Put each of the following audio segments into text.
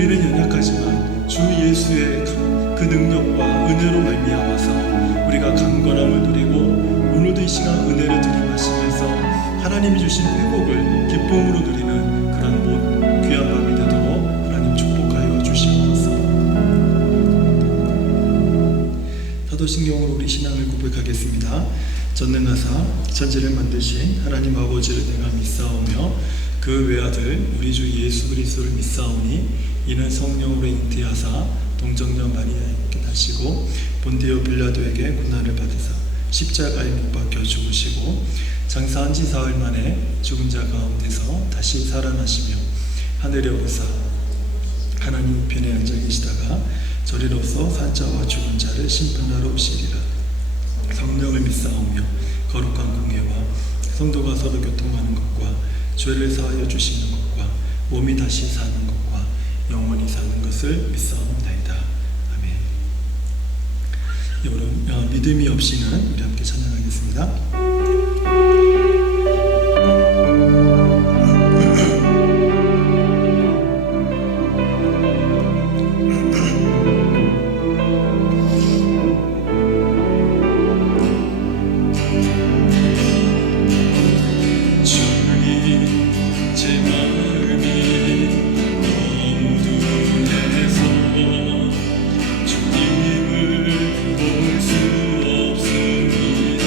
우리는 연약하지만 주 예수의 그 능력과 은혜로 말미암아서 우리가 강건함을 누리고 오늘도 이 시간 은혜를 들이마시면서 하나님이 주신 회복을 기쁨으로 누리는 그런 귀한 밤이 되도록 하나님 축복하여 주시옵소서. 사도신경으로 우리 신앙을 고백하겠습니다. 전능하사 천지를 만드신 하나님 아버지를 내가 믿사오며 그 외아들 우리 주 예수 그리스도를 믿사오니 이는 성령으로 잉태하사 동정녀 마리아에게 나시고 본디오 빌라도에게 고난을 받으사 십자가에 못 박혀 죽으시고 장사한 지 사흘 만에 죽은 자 가운데서 다시 살아나시며 하늘에 오사 하나님 우편에 앉아 계시다가 저리로서 산자와 죽은 자를 심판하러 오시리라. 성령을 믿사오며 거룩한 공예와 성도가 서로 교통하는 것과 죄를 사하여 주시는 것과 몸이 다시 사는 것과 영원히 사는 것을 믿사옵나이다. 아멘. 여러분, 믿음이 없이는 우리 함께 찬양하겠습니다. 주님을 볼 수 없습니다.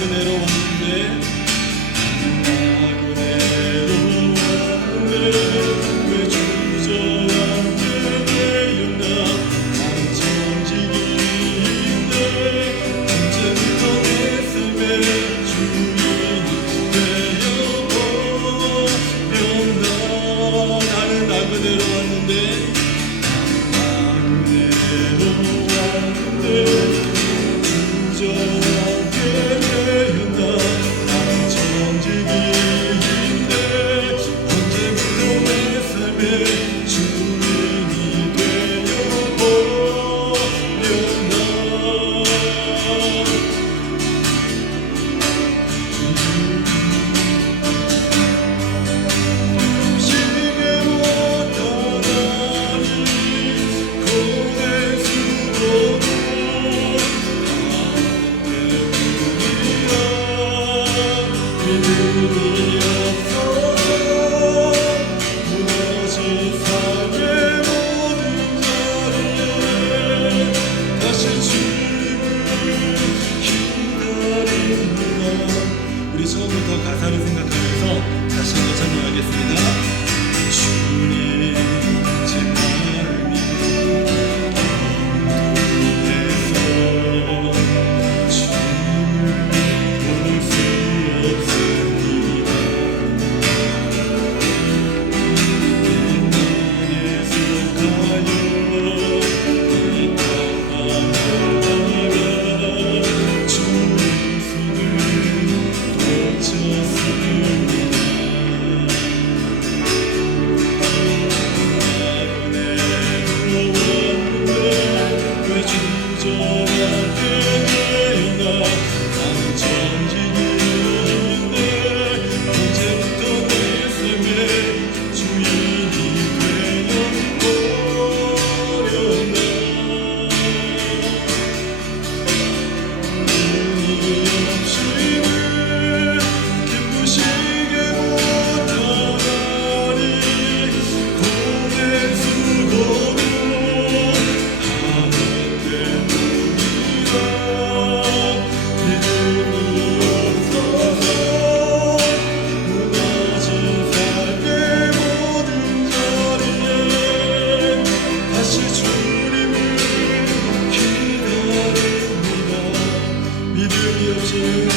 그대로 왔는데 왜 주저앉게 되었나 나는 정직인데 언제부터 내 삶의 주인이 되어버렸나 나는 나 그대로 왔는데 주저앉게 되었나 나는 정직인데 언제부터 내 삶의 주인이 되어버렸나 시계로 떠나니 고뇌 수고도 믿음이 없어서 무너진 삶의 모든 자리에 다시 주님을 기다립니다. 우리 처음부터 가사를 생각하면서 다시 한번 찬양하겠습니다. 주님 제 마음이 어두워서 주님을 볼 수 없습니다. 내 땅에 속하여 이 땅을 나가 주님 손을 놓쳤습니다. 왜 주저앉게 되었나 나는 정직인데 언제부터 내 삶의 주인이 되어버렸나 눈이 없이는 기쁘시게 못하나니 고뇌 수고도 하나 때문이라 믿음이 없어서 무너진 삶의 모든 자리에 다시 주님을 기다립니다. 믿음이 없이는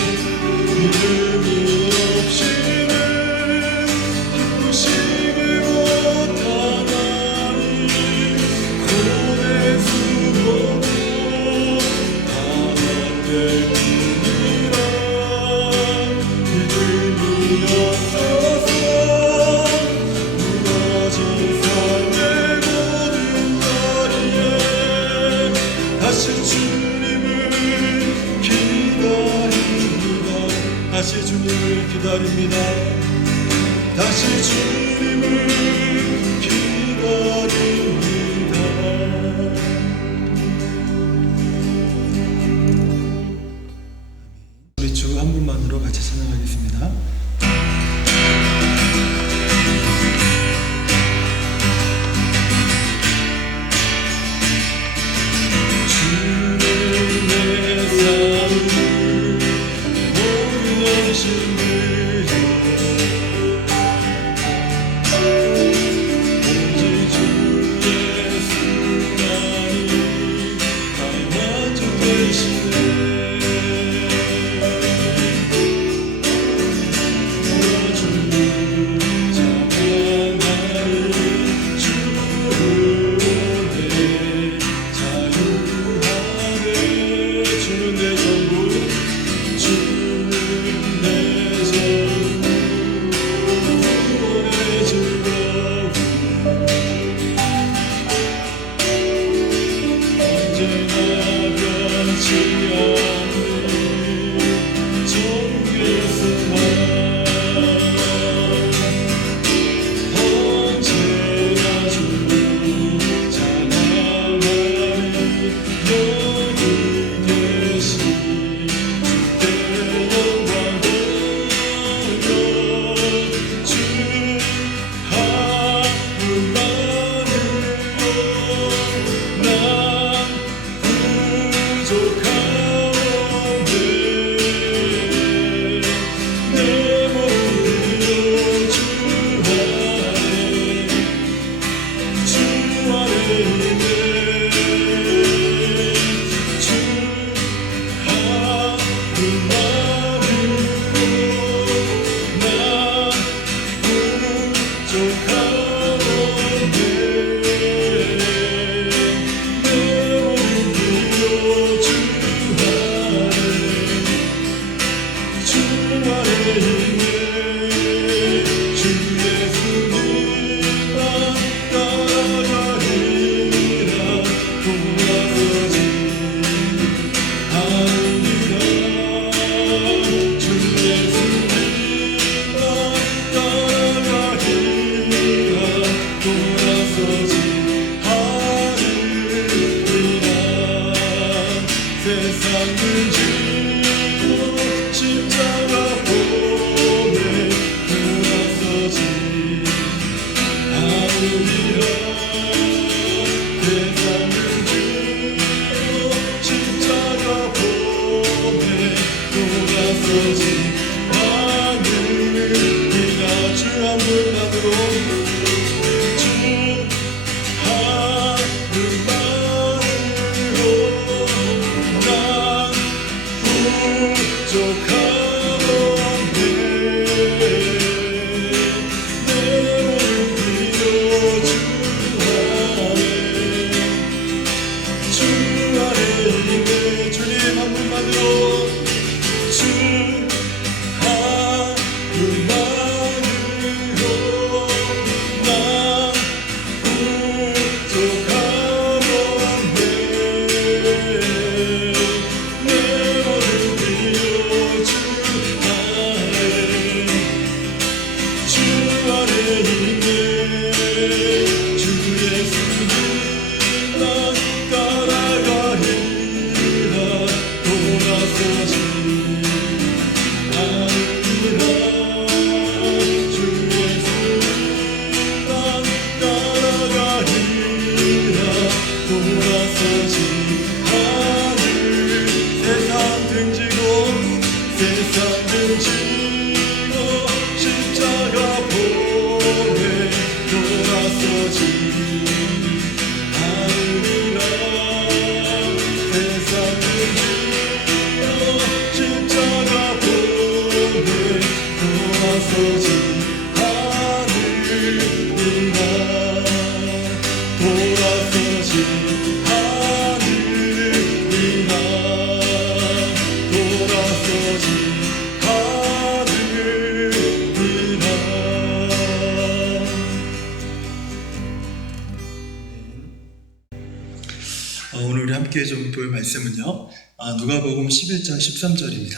기쁘시게 못하나니 고뇌 수고도 하나 때문이라 믿음이 없어서 무너진 삶의 모든 자리에 다시 주님을 기다립니다. 다시 주님을 기다립니다. 다시 주님을 기다립니다. 우리 주 한 분만으로 같이 찬양하겠습니다. 주는 내 삶을 모르신 그여 오직 주 예수만이 다 만족되시네. 주는 내 전부 주는 내 전부 오늘 우리 함께 좀 볼 말씀은요, 누가복음 11장 13절입니다.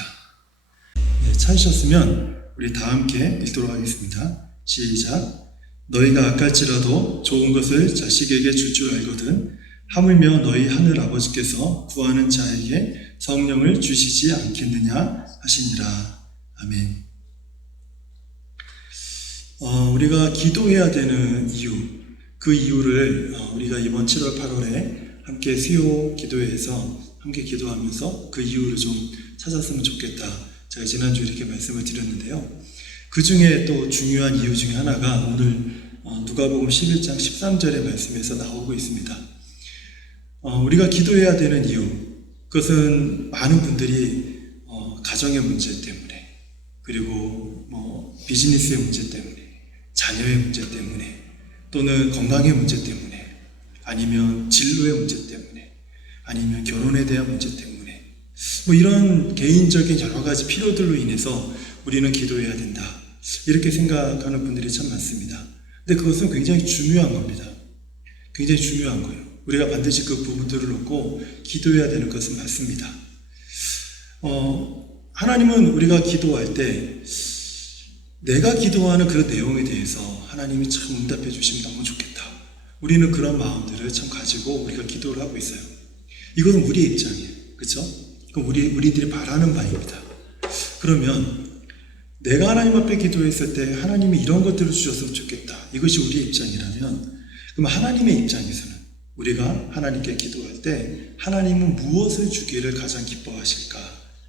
찾으셨으면 우리 다 함께 읽도록 하겠습니다. 시작. 너희가 악할지라도 좋은 것을 자식에게 줄 줄 알거든 하물며 너희 하늘 아버지께서 구하는 자에게 성령을 주시지 않겠느냐 하시니라. 아멘. 우리가 기도해야 되는 이유, 그 이유를 우리가 이번 7월 8월에 함께 수요 기도회에서 함께 기도하면서 그 이유를 좀 찾았으면 좋겠다. 제가 지난주에 이렇게 말씀을 드렸는데요. 그 중에 또 중요한 이유 중에 하나가 오늘 누가복음 11장 13절의 말씀에서 나오고 있습니다. 우리가 기도해야 되는 이유, 그것은 많은 분들이 가정의 문제 때문에, 그리고 비즈니스의 문제 때문에, 자녀의 문제 때문에, 또는 건강의 문제 때문에, 아니면 진로의 문제 때문에, 아니면 결혼에 대한 문제 때문에, 이런 개인적인 여러 가지 필요들로 인해서 우리는 기도해야 된다, 이렇게 생각하는 분들이 참 많습니다. 근데 그것은 굉장히 중요한 겁니다. 굉장히 중요한 거예요. 우리가 반드시 그 부분들을 놓고 기도해야 되는 것은 맞습니다. 하나님은 우리가 기도할 때 내가 기도하는 그 내용에 대해서 하나님이 참 응답해 주시면 너무 좋겠다. 우리는 그런 마음들을 참 가지고 우리가 기도를 하고 있어요. 이것은 우리의 입장이에요. 그렇죠? 그럼 우리들이 바라는 바입니다. 그러면 내가 하나님 앞에 기도했을 때 하나님이 이런 것들을 주셨으면 좋겠다. 이것이 우리의 입장이라면, 그럼 하나님의 입장에서는 우리가 하나님께 기도할 때 하나님은 무엇을 주기를 가장 기뻐하실까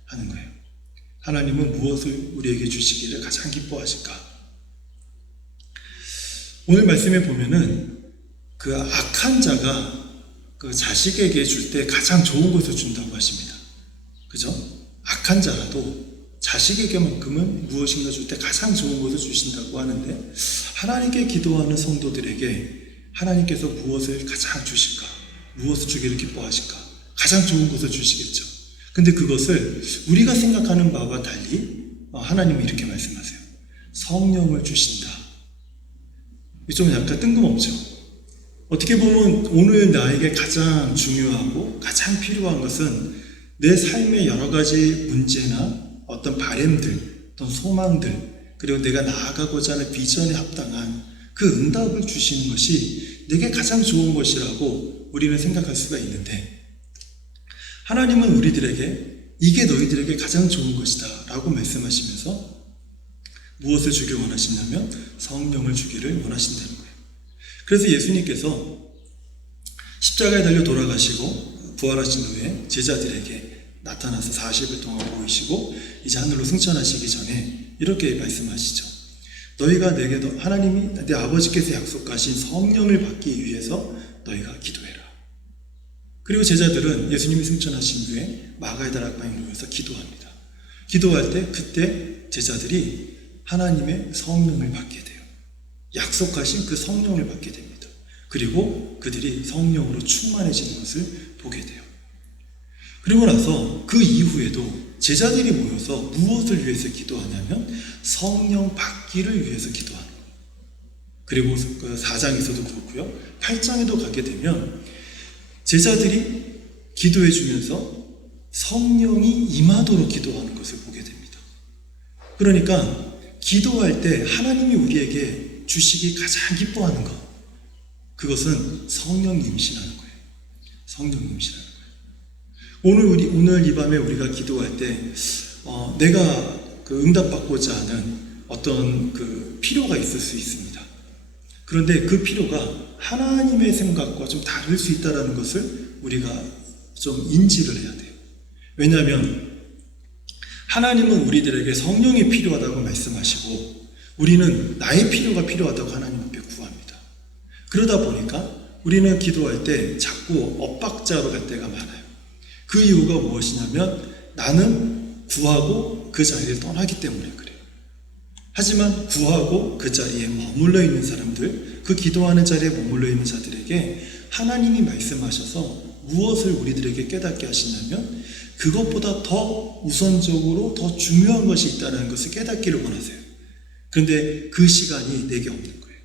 하는 거예요. 하나님은 무엇을 우리에게 주시기를 가장 기뻐하실까? 오늘 말씀에 보면은 그 악한 자가 그 자식에게 줄 때 가장 좋은 것을 준다고 하십니다. 그죠? 악한 자라도 자식에게만큼은 무엇인가 줄 때 가장 좋은 것을 주신다고 하는데, 하나님께 기도하는 성도들에게 하나님께서 무엇을 가장 주실까? 무엇을 주기를 기뻐하실까? 가장 좋은 것을 주시겠죠. 근데 그것을 우리가 생각하는 바와 달리 하나님은 이렇게 말씀하세요. 성령을 주신다. 좀 약간 뜬금없죠. 어떻게 보면 오늘 나에게 가장 중요하고 가장 필요한 것은 내 삶의 여러 가지 문제나 어떤 바램들, 어떤 소망들, 그리고 내가 나아가고자 하는 비전에 합당한 그 응답을 주시는 것이 내게 가장 좋은 것이라고 우리는 생각할 수가 있는데, 하나님은 우리들에게 이게 너희들에게 가장 좋은 것이다 라고 말씀하시면서 무엇을 주길 원하시냐면 성령을 주기를 원하신다는 거예요. 그래서 예수님께서 십자가에 달려 돌아가시고 부활하신 후에 제자들에게 나타나서 40일 동안 보이시고 이제 하늘로 승천하시기 전에 이렇게 말씀하시죠. 너희가 내게도 하나님이 내 아버지께서 약속하신 성령을 받기 위해서 너희가 기도해라. 그리고 제자들은 예수님이 승천하신 후에 마가의 다락방에 모여서 기도합니다. 기도할 때 그때 제자들이 하나님의 성령을 받게 돼요. 약속하신 그 성령을 받게 됩니다. 그리고 그들이 성령으로 충만해지는 것을 보게 돼요. 그리고 나서 그 이후에도 제자들이 모여서 무엇을 위해서 기도하냐면 성령 받기를 위해서 기도하는 거예요. 그리고 그 4장에서도 그렇고요. 8장에도 가게 되면 제자들이 기도해 주면서 성령이 임하도록 기도하는 것을 보게 됩니다. 그러니까 기도할 때 하나님이 우리에게 주시기 가장 기뻐하는 것, 그것은 성령 임신하는 거예요. 성령 임신하는 거예요. 오늘 이 밤에 우리가 기도할 때 내가 그 응답받고자 하는 어떤 그 필요가 있을 수 있습니다. 그런데 그 필요가 하나님의 생각과 좀 다를 수 있다는 것을 우리가 좀 인지를 해야 돼요. 왜냐하면 하나님은 우리들에게 성령이 필요하다고 말씀하시고 우리는 나의 필요가 필요하다고 하나님 앞에 구합니다. 그러다 보니까 우리는 기도할 때 자꾸 엇박자로 갈 때가 많아요. 그 이유가 무엇이냐면 나는 구하고 그 자리를 떠나기 때문에 그래요. 하지만 구하고 그 자리에 머물러 있는 사람들, 그 기도하는 자리에 머물러 있는 자들에게 하나님이 말씀하셔서 무엇을 우리들에게 깨닫게 하시냐면 그것보다 더 우선적으로 더 중요한 것이 있다는 것을 깨닫기를 원하세요. 그런데 그 시간이 내게 없는 거예요.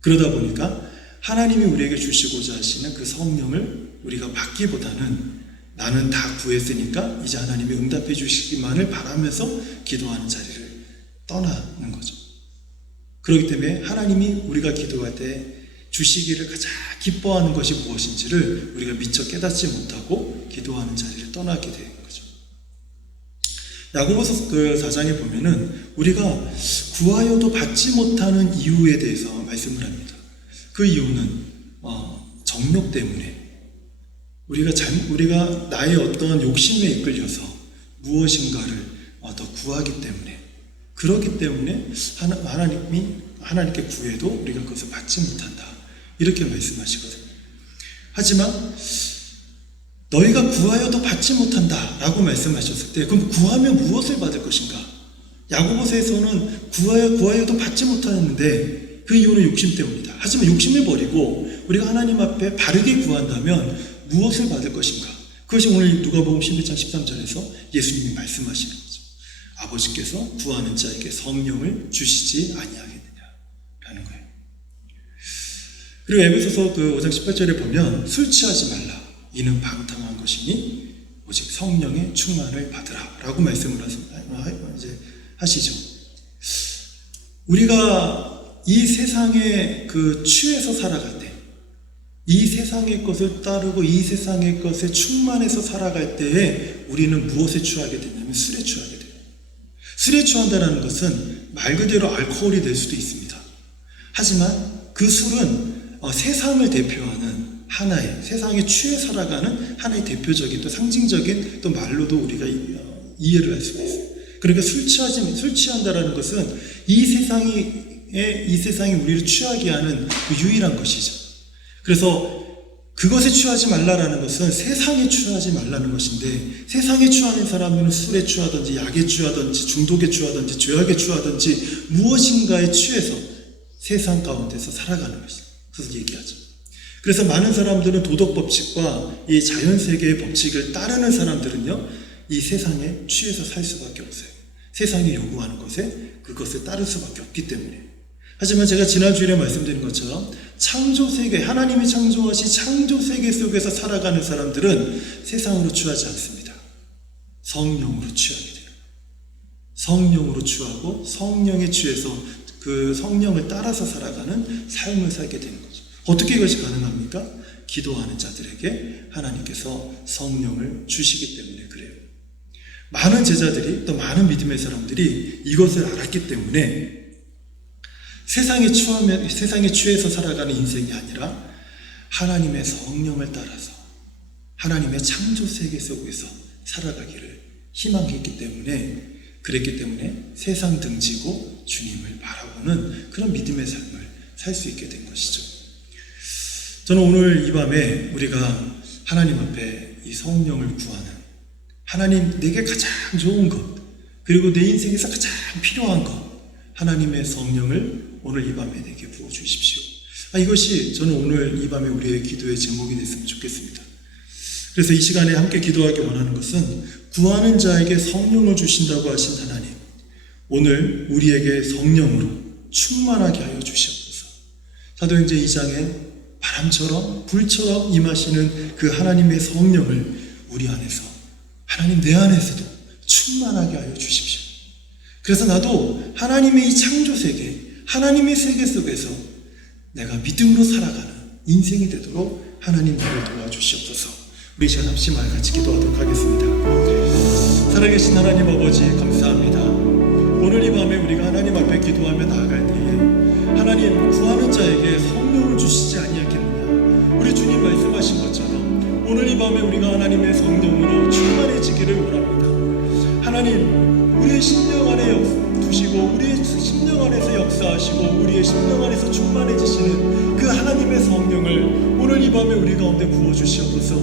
그러다 보니까 하나님이 우리에게 주시고자 하시는 그 성령을 우리가 받기보다는 나는 다 구했으니까 이제 하나님이 응답해 주시기만을 바라면서 기도하는 자리를 떠나는 거죠. 그렇기 때문에 하나님이 우리가 기도할 때 주시기를 가장 기뻐하는 것이 무엇인지를 우리가 미처 깨닫지 못하고 기도하는 자리를 떠나게 되는 거죠. 야고보서 그 4장에 보면은 우리가 구하여도 받지 못하는 이유에 대해서 말씀을 합니다. 그 이유는 정욕 때문에 우리가 나의 어떤 욕심에 이끌려서 무엇인가를 더 구하기 때문에, 그렇기 때문에 하나님께 구해도 우리가 그것을 받지 못한다, 이렇게 말씀하시거든요. 하지만 너희가 구하여도 받지 못한다 라고 말씀하셨을 때 그럼 구하면 무엇을 받을 것인가? 야고보서에서는 구하여도 받지 못하는데 그 이유는 욕심 때문이다. 하지만 욕심을 버리고 우리가 하나님 앞에 바르게 구한다면 무엇을 받을 것인가? 그것이 오늘 누가복음 11장 13절에서 예수님이 말씀하시는 거죠. 아버지께서 구하는 자에게 성령을 주시지 아니하겠느냐라는 거예요. 그리고 에베소서 그 5장 18절에 보면 술 취하지 말라. 이는 방탕한 것이니 오직 성령의 충만을 받으라 라고 말씀을 하시죠. 우리가 이 세상에 그 취해서 살아갈 때, 이 세상의 것을 따르고 이 세상의 것에 충만해서 살아갈 때에 우리는 무엇에 취하게 되냐면 술에 취하게 돼요. 술에 취한다는 것은 말 그대로 알코올이 될 수도 있습니다. 하지만 그 술은 세상을 대표하는 하나의, 세상에 취해 살아가는 하나의 대표적인 또 상징적인 또 말로도 우리가 이해를 할 수가 있어요. 그러니까 술 취한다라는 것은 이 세상이 우리를 취하게 하는 그 유일한 것이죠. 그래서 그것에 취하지 말라라는 것은 세상에 취하지 말라는 것인데, 세상에 취하는 사람들은 술에 취하든지 약에 취하든지 중독에 취하든지 죄악에 취하든지 무엇인가에 취해서 세상 가운데서 살아가는 것이죠. 그래서 얘기하죠. 그래서 많은 사람들은 도덕 법칙과 이 자연세계의 법칙을 따르는 사람들은요, 이 세상에 취해서 살 수밖에 없어요. 세상이 요구하는 것에 그것을 따를 수밖에 없기 때문에. 하지만 제가 지난 주일에 말씀드린 것처럼 창조세계, 하나님이 창조하신 창조세계 속에서 살아가는 사람들은 세상으로 취하지 않습니다. 성령으로 취하게 돼요. 성령으로 취하고 성령에 취해서 그 성령을 따라서 살아가는 삶을 살게 되는 거죠. 어떻게 이것이 가능합니까? 기도하는 자들에게 하나님께서 성령을 주시기 때문에 그래요. 많은 제자들이, 또 많은 믿음의 사람들이 이것을 알았기 때문에 세상에 취해서 살아가는 인생이 아니라 하나님의 성령을 따라서 하나님의 창조 세계 속에서 살아가기를 희망했기 때문에, 그랬기 때문에 세상 등지고 주님을 바라보는 그런 믿음의 삶을 살 수 있게 된 것이죠. 저는 오늘 이 밤에 우리가 하나님 앞에 이 성령을 구하는, 하나님 내게 가장 좋은 것, 그리고 내 인생에서 가장 필요한 것, 하나님의 성령을 오늘 이 밤에 내게 부어주십시오. 이것이 저는 오늘 이 밤에 우리의 기도의 제목이 됐으면 좋겠습니다. 그래서 이 시간에 함께 기도하기 원하는 것은, 구하는 자에게 성령을 주신다고 하신 하나님, 오늘 우리에게 성령으로 충만하게 하여 주시옵소서. 사도행전 2장에 바람처럼 불처럼 임하시는 그 하나님의 성령을 우리 안에서, 하나님 내 안에서도 충만하게 하여 주십시오. 그래서 나도 하나님의 이 창조세계, 하나님의 세계 속에서 내가 믿음으로 살아가는 인생이 되도록 하나님 나를 도와주시옵소서. 우리 시간 합심 같이 기도하도록 하겠습니다. 살아계신 하나님 아버지, 감사합니다. 오늘 이 밤에 우리가 하나님 앞에 기도하며 나아갈 때에 하나님, 구하는 자에게 성령을 주시지 아니하겠느냐, 우리 주님 말씀하신 것처럼 오늘 이 밤에 우리가 하나님의 성령으로 충만해지기를 원합니다. 하나님, 우리의 심령 안에 두시고 우리의 심령 안에서 역사하시고 우리의 심령 안에서 충만해지시는 그 하나님의 성령을 오늘 이 밤에 우리 가운데 부어주시옵소서.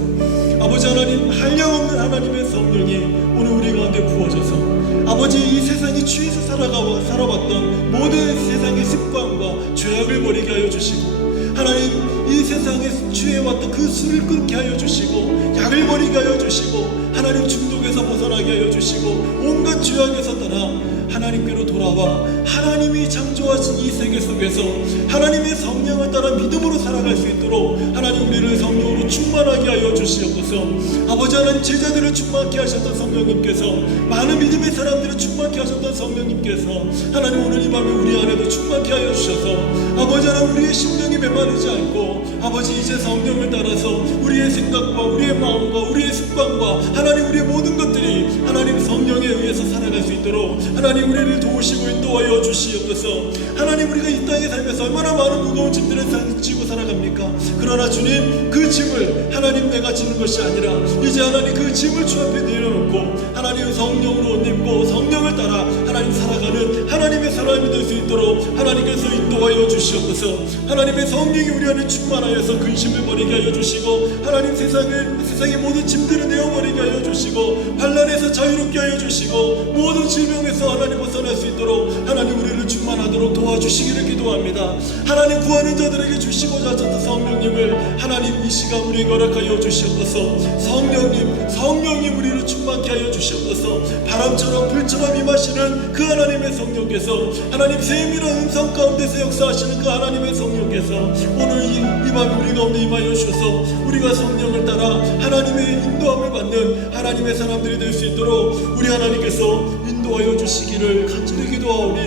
아버지 하나님, 한량없는 하나님의 성령이 오늘 우리 가운데 부어져서 아버지, 이 세상에 취해서 살아왔던 모든 세상의 습관과 죄악을 버리게 하여 주시고, 하나님 이 세상에 취해왔던 그 술을 끊게 하여 주시고, 약을 버리게 하여 주시고, 하나님 중독에서 벗어나게 하여 주시고, 온갖 죄악에서 떠나 하나님께로 돌아와 하나님이 창조하신 이 세계 속에서 하나님의 성령을 따라 믿음으로 살아갈 수 있도록 하나님 우리를 성령으로 충만하게 하여 주시옵소서. 아버지 하나님, 제자들을 충만케 하셨던 성령님께서, 많은 믿음의 사람들을 충만케 하셨던 성령님께서 하나님 오늘 이 밤에 우리 안에도 충만케 하여 주셔서 아버지 하나님, 우리의 심령이 메마르지 않고 아버지, 이제 성령을 따라서 우리의 생각과 우리의 마음과 우리의 습관과 하나님 우리의 모든 것들이 하나님 성령에 의해서 살아갈 수 있도록 하나님 우리를 도우시고 인도하여 주시옵소서. 하나님, 우리가 이 땅에 살면서 얼마나 많은 무거운 짐들을 지고 살아갑니까? 그러나 주님, 그 짐을 하나님 내가 지는 것이 아니라 이제 하나님 그 짐을 주 앞에 내려놓고 하나님 성령으로 옷 입고 성령을 따라 하나님 살아가는 하나님의 사람이 될 수 있도록 하나님께서 인도하여 주시옵소서. 하나님의 성령이 우리 안에 충만하여서 근심을 버리게 하여 주시고, 하나님 세상의 모든 짐들을 내어버리게 하여 주시고, 환난에서 자유롭게 하여 주시고, 모든 질병에서 하나님 벗어날 수 있도록 하나님 우리를 충만하도록 도와주시기를 기도합니다. 하나님, 구하는 자들에게 주시고자 하셨던 성령님을 하나님 이 시간 우리에게 허락하여 주시옵소서. 성령님 우리를 충만케 하여 주시옵소서. 바람처럼 불처럼 임하시는 그 하나님의 성령께서, 하나님 세밀한 음성 가운데서 역사하시는 그 하나님의 성령께서 오늘 이 밤에 우리 가운데 임하여 주셔서 우리가 성령을 따라 하나님의 인도함을 받는 하나님의 사람들이 될 수 있도록 우리 하나님께서 인도하여 주시기를 간절히 기도하오니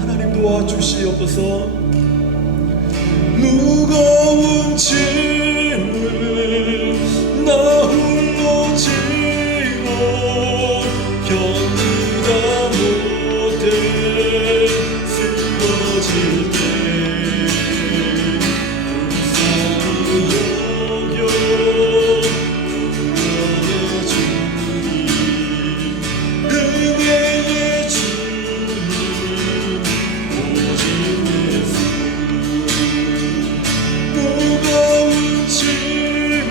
하나님 도와주시옵소서. 무거운 짐을 나 홀로 지고 견디다 못해 쓰러질 때 불쌍히 여겨 구원해 주니, 은혜의 주님 오직 예수. 무거운 짐을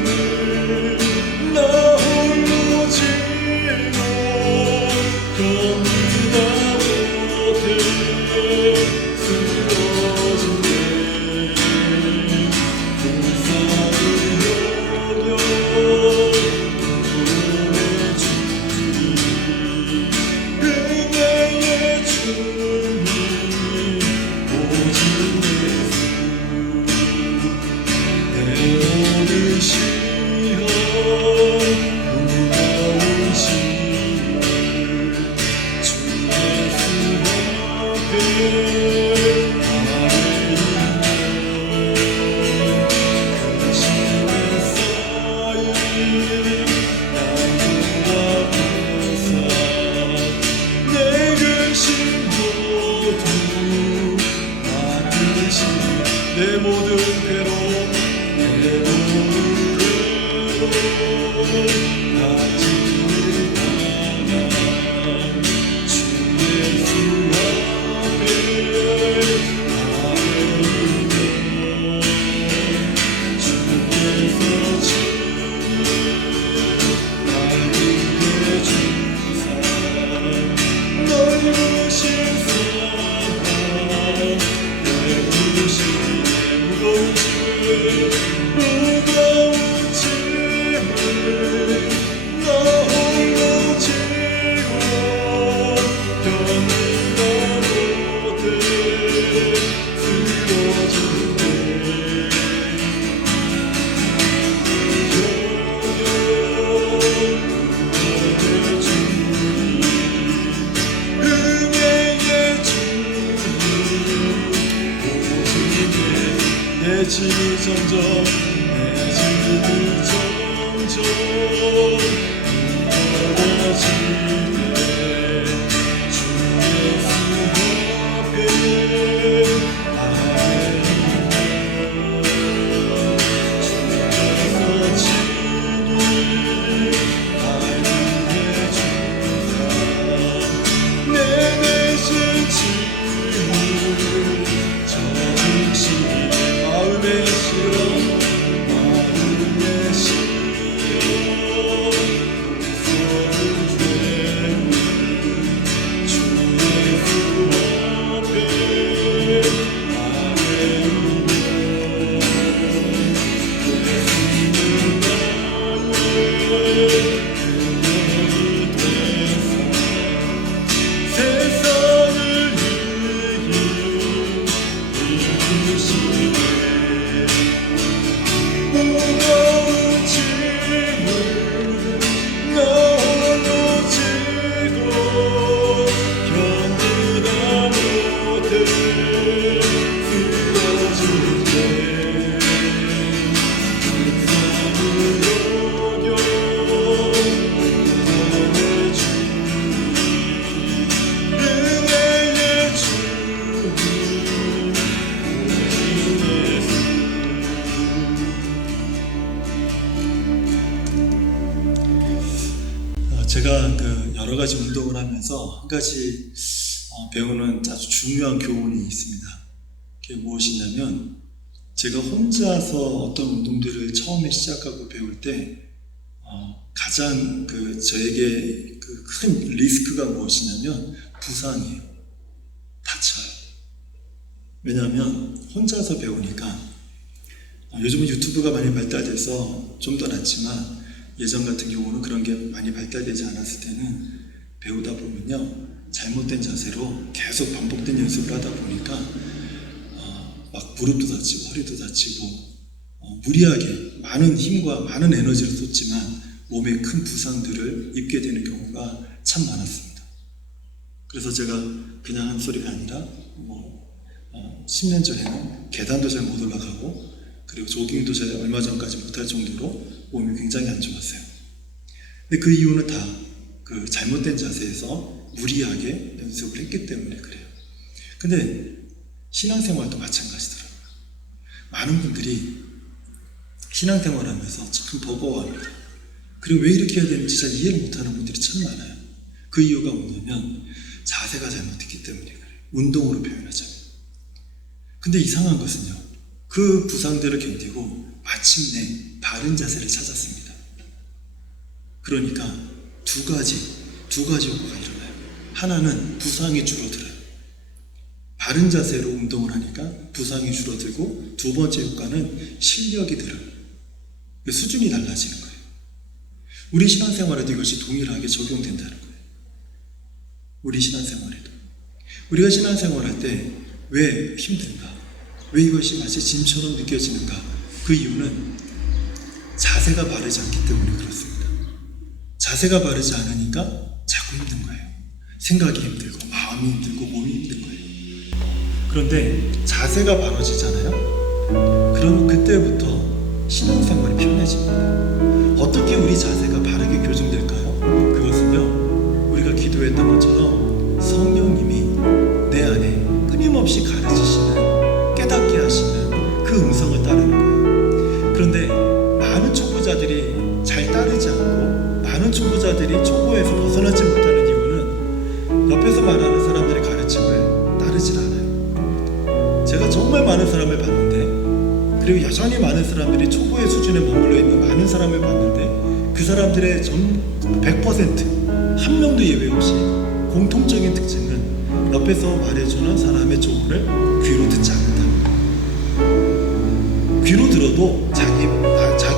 내 모든 괴로움 내 모든 괴로움 가지를 당한 주 예수 앞에 아뢰며 주께서 주님 날 위해 주사 널 위하신 사랑 내 위하신 무거운 짐을 나 홀로 지고 견디다 못해 쓰러질 때 영원의 주님 은혜의 주님 내 짐이 점점 내 짐이 점점 무거워지네 주 예수 앞에 아뢰며 주께서 친히 날 위해 주사 내 내신 짐을 져주시니 마음의 시험 마음의 시험 무서운 죄를 주 예수 앞에 아뢰며 예수는 나의 근원이 되사 세상을 이긴 이기시네 무거운 짐을 나 홀로 지고 견디다 못해 쓰러질 때 불쌍히 여겨 은혜의 주님 은혜의 주님 제가 여러 가지 운동을 하면서 한 가지 배우는 아주 중요한 교훈이 있습니다. 그게 무엇이냐면 제가 혼자서 어떤 운동들을 처음에 시작하고 배울 때 가장 저에게 큰 리스크가 무엇이냐면 부상이에요. 다쳐요. 왜냐하면 혼자서 배우니까 요즘은 유튜브가 많이 발달돼서 좀 더 낫지만 예전 같은 경우는 그런 게 많이 발달되지 않았을 때는 배우다 보면요 잘못된 자세로 계속 반복된 연습을 하다 보니까 막 무릎도 다치고 허리도 다치고 무리하게 많은 힘과 많은 에너지를 쏟지만 몸에 큰 부상들을 입게 되는 경우가 참 많았습니다. 그래서 제가 그냥 한 소리가 아니라 10년 전에는 계단도 잘 못 올라가고 그리고 조깅도 잘 얼마 전까지 못할 정도로 몸이 굉장히 안 좋았어요. 근데 그 이유는 다 잘못된 자세에서 무리하게 연습을 했기 때문에 그래요. 근데 신앙생활도 마찬가지더라고요. 많은 분들이 신앙생활 하면서 참 버거워합니다. 그리고 왜 이렇게 해야 되는지 잘 이해를 못하는 분들이 참 많아요. 그 이유가 뭐냐면 자세가 잘못됐기 때문에 그래요. 운동으로 표현하자면. 근데 이상한 것은요. 그 부상들을 견디고 마침내 바른 자세를 찾았습니다. 그러니까 두 가지 효과가 일어나요. 하나는 부상이 줄어들어요. 바른 자세로 운동을 하니까 부상이 줄어들고 두 번째 효과는 실력이 늘어요. 수준이 달라지는 거예요. 우리 신앙생활에도 이것이 동일하게 적용된다는 거예요. 우리 신앙생활에도. 우리가 신앙생활할 때 왜 힘든가? 왜 이것이 마치 짐처럼 느껴지는가? 그 이유는 자세가 바르지 않기 때문에 그렇습니다. 자세가 바르지 않으니까 자꾸 힘든 거예요. 생각이 힘들고 마음이 힘들고 몸이 힘든 거예요. 그런데 자세가 바로지잖아요. 그러면 그때부터 신앙생활이 편해집니다. 어떻게 우리 자세가 바르게 교정될까요? 그것은요, 우리가 기도했던 것처럼 성령님이 내 안에 끊임없이 가르치시는, 깨닫게 하시는 그 음성을 따르는 거예요. 그런데 많은 초보자들이 잘 따르지 않고 많은 초보자들이 초보에서 벗어나지 못하는 이유는 옆에서 말하는 사람들의 가르침을 따르질 않아요. 제가 정말 많은 사람을 봤는데, 그리고 여전히 많은 사람들이 초보의 수준에 머물러 있는 많은 사람을 봤는데, 그 사람들의 전 100% 한 명도 예외 없이 공통적인 특징은 옆에서 말해주는 사람의 조언을 귀로 듣지 않는다. 귀로 들어도 자기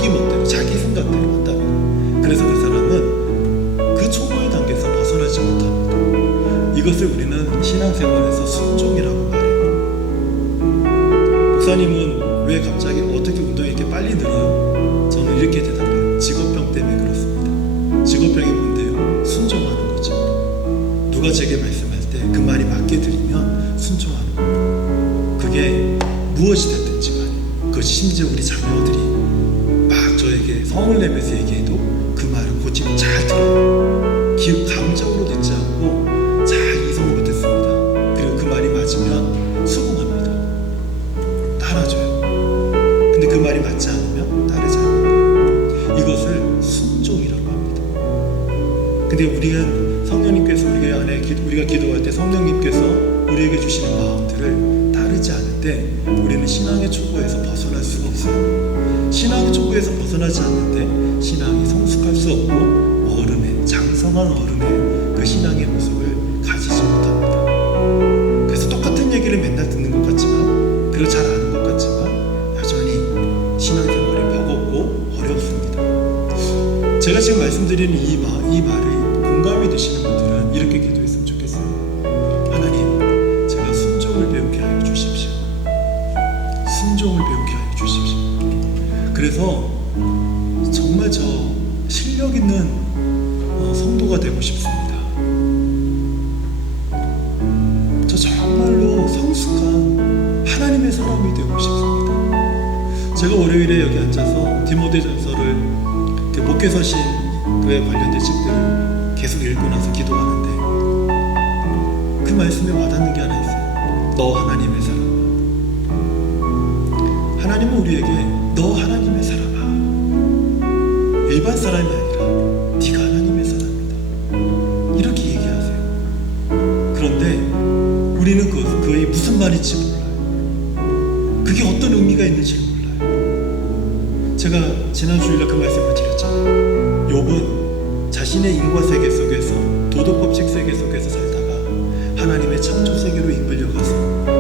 멋대로, 자기 생각대로 한다. 그래서 그 사람은 그 초보의 단계에서 벗어나지 못합니다. 이것을 우리는 신앙생활에서 순종이라고 말해요. 목사님은 왜 갑자기 어떻게 운동이 이렇게 빨리 늘어요? 저는 이렇게 대답해요. 직업병 때문에 그렇습니다. 직업병이 뭔데요? 순종하는 거죠. 누가 제게 말씀할 때 그 말이 맞게 들리면 순종하는 거예요. 그게 무엇이 됐든지 간에, 그것이 심지어 우리 자녀들이 막 저에게 성을 내면서 얘기해도 그 말을 곧잘 들어요. 감정으로 듣지 않고 잘 이성으로 듣습니다. 그리고 그 말이 맞으면 수긍합니다. 따라줘요. 근데 그 말이 맞지 않으면 따르지 않는 거예요. 이것을 순종이라고 합니다. 근데 우리는 성령님께서 우리가 기도할 때 성령님께서 우리에게 주시는 마음들을 따르지 않을 때 우리는 신앙의 초보에서 벗어날 수가 없어요. 신앙의 초보에서 벗어나지 않는데 신앙이 성숙할 수 없고 장성한 어른의 그 신앙의 모습을 가지지 못합니다. 그래서 똑같은 얘기를 맨날 듣는 것 같지만, 그리고 잘 아는 것 같지만 여전히 신앙생활이 버겁고 어렵습니다. 제가 지금 말씀드리는 이 말을 공감이 되시는 분들은 이렇게 기도했으면 좋겠어요. 하나님, 제가 순종을 배우게 하여 주십시오. 순종을 배우게 하여 주십시오. 그래서 정말 저 실력 있는 성도가 되고 싶습니다. 저 정말로 성숙한 하나님의 사람이 되고 싶습니다. 제가 월요일에 여기 앉아서 디모데전서를 목회서신 그에 관련된 책들을 계속 읽고 나서 기도하는데 그 말씀에 와닿는 게 하나 있어요. 너 하나님의 사람. 하나님은 우리에게 너 하나님의 사람아, 일반 사람이 아니라 네가 하나님의 사람이다, 이렇게 얘기하세요. 그런데 우리는 그의 무슨 말인지 몰라요. 그게 어떤 의미가 있는지 몰라요. 제가 지난 주일날 그 말씀을 드렸잖아요. 욥은 자신의 인과세계 속에서, 도덕법칙 세계 속에서 살다가 하나님의 창조 세계로 이끌려가서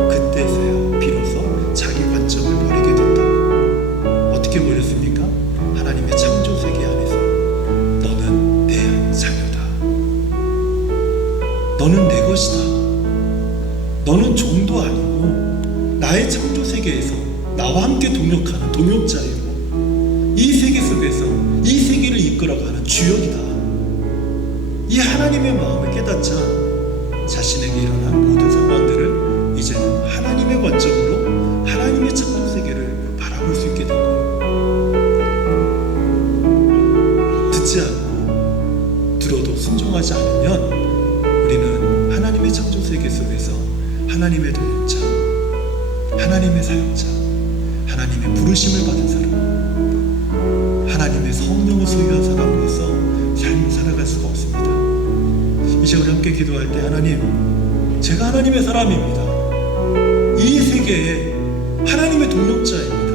그때서야 비로소 자기 관점을 버리게 됐다고. 어떻게 버렸습니까? 하나님의 창조 세계 안에서 너는 내 자녀다, 너는 내 것이다, 너는 종도 아니고 나의 창조 세계에서 나와 함께 동역하는 동역자이고 이 세계 속에서 이 세계를 이끌어가는 주역이다. 이 하나님의 마음을 깨닫자 자신에게 일어난 모든 상황들을 이제는 하나님의 관점으로 하나님의 창조 세계를 바라볼 수 있게 된 거예요. 듣지 않고 들어도 순종하지 않으면 우리는 하나님의 창조 세계 속에서 하나님의 동역자, 하나님의 사역자, 하나님의 부르심을 받은 사람, 하나님의 성령을 소유한 사람으로서 삶을 살아갈 수가 없습니다. 이제 우리 함께 기도할 때, 하나님, 제가 하나님의 사람입니다. 이 세계에 하나님의 동역자입니다.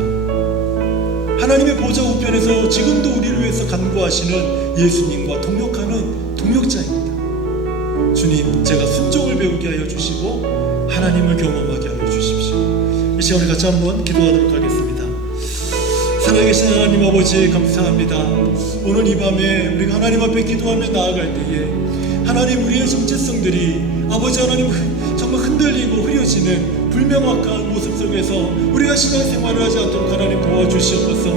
하나님의 보좌 우편에서 지금도 우리를 위해서 간구하시는 예수님과 동역하는 동역자입니다. 주님, 제가 순종을 배우게 하여 주시고 하나님을 경험하게 하여 주십시오. 이 시간 우리 같이 한번 기도하도록 하겠습니다. 살아계신 하나님 아버지, 감사합니다. 오늘 이 밤에 우리가 하나님 앞에 기도하며 나아갈 때에 하나님, 우리의 정체성들이 아버지 하나님 정말 흔들리고 흐려지는 불명확한 모습 속에서 우리가 신앙생활을 하지 않도록 하나님 도와주시옵소서.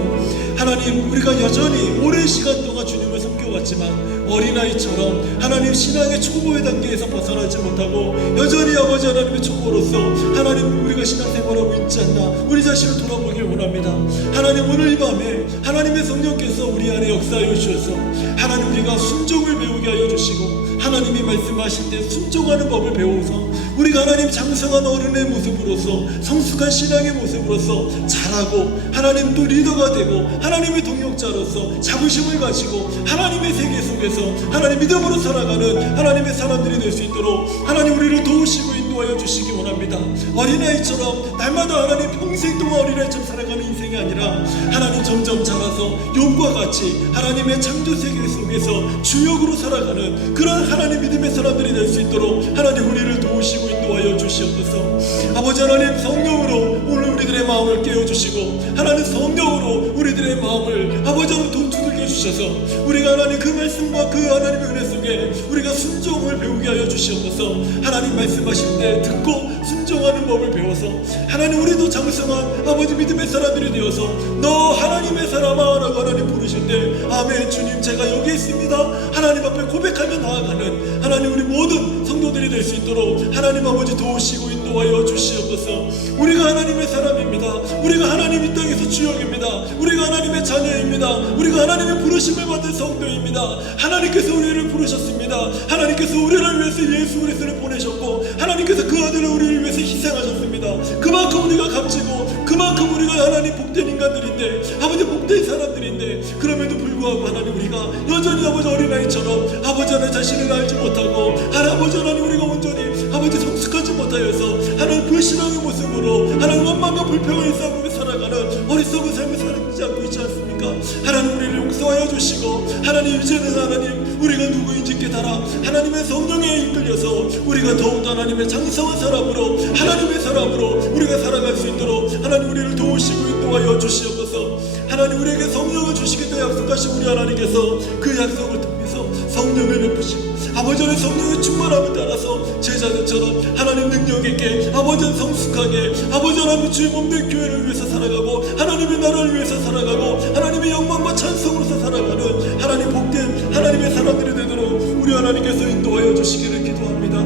하나님, 우리가 여전히 오랜 시간 동안 주님을 섬겨 같지만 어린아이처럼 하나님 신앙의 초보의 단계에서 벗어나지 못하고 여전히 아버지 하나님의 초보로서 하나님 우리가 신앙생활하고 있지 않나 우리 자신을 돌아보길 원합니다. 하나님 오늘 이 밤에 하나님의 성령께서 우리 안에 역사하여 주셔서 하나님 우리가 순종을 배우게 하여 주시고 하나님이 말씀하실 때 순종하는 법을 배워서 우리가 하나님 장성한 어른의 모습으로서 성숙한 신앙의 모습으로서 자라고 하나님 또 리더가 되고 하나님의 동역자로서 자부심을 가지고 하나님의 세계 속에서 하나님 믿음으로 살아가는 하나님의 사람들이 될 수 있도록 하나님 우리를 도우시고 인도하여 주시기 원합니다. 어린아이처럼 날마다 하나님 평생 동안 어린아이처럼 살아가는 인생이 아니라 하나님 점점 자라서 욥과 같이 하나님의 창조 세계 속에서 주역으로 살아가는 그런 하나님 믿음의 사람들이 될 수 있도록 하나님 우리를 도우시고 인도하여 주시옵소서. 아버지 하나님 성령으로 오늘 우리들의 마음을 깨워주시고 하나님 성령으로 우리들의 마음을 아버지 하나님 두들겨 주셔서 우리가 하나님 그 말씀과 그 하나님의 은혜 속에 우리가 순종을 배우게 하여 주시옵소서. 하나님 말씀하실 때 듣고 순종하는 법을 배워서 하나님 우리도 장성한 아버지 믿음의 사람들이 되어서 너 하나님의 사람아 라고 하나님 부르실 때 아멘 주님 제가 여기 있습니다 하나님 앞에 고백하며 나아가는 하나님 우리 모든 성도들이 될 수 있도록 하나님 아버지 도우시고 인도하여 주시옵소서. 우리가 하나님의 사람입니다. 우리가 하나님 이 땅에서 주역입니다. 우리가 하나님의 자녀입니다. 우리가 하나님의 부르심을 받은 성도입니다. 하나님께서 우리를 부르셨습니다. 하나님께서 우리를 위해서 예수 그리스도를 보내셨고 하나님께서 그 아들을 우리를 위해서 희생하셨습니다. 그만큼 우리가 값지고 그만큼 우리가 하나님 복된 인간들인데 아버지 복된 사람들인데 그럼에도 불구하고 하나님 우리가 여전히 아버지 어린아이처럼 아버지 하나님 자신을 알지 못하고 아버지 하나님 우리가 온전히 아버지 성숙하지 못하여서 하나님 불신앙의 모습으로 하나님 원망과 불평을 일삼으며 살아가는 어리석은 삶을 살지 않고 있지 않습니까? 하나님 우리를 용서하여 주시고 하나님 이제는 하나님 우리가 누구인지 깨달아 하나님의 성령에 이끌려서 우리가 더욱더 하나님의 장성한 사람으로 하나님의 사람으로 우리가 살아갈 수 있도록 하나님 우리를 도우시고 인도하여 주시옵소서. 하나님 우리에게 성령을 주시겠다 약속하신 우리 하나님께서 그 약속을 통해서 성령을 베푸시고 아버지의 성령의 충만함을 따라서 제자들처럼 하나님 능력 있게 아버지는 성숙하게 아버지 하나님 주의 몸된 교회를 위해서 살아가고 하나님의 나라를 위해서 살아가고 하나님의 영광과 찬송으로서 살아가는 하나님 복된 하나님의 사람들이 되도록 우리 하나님께서 인도하여 주시기를 기도합니다.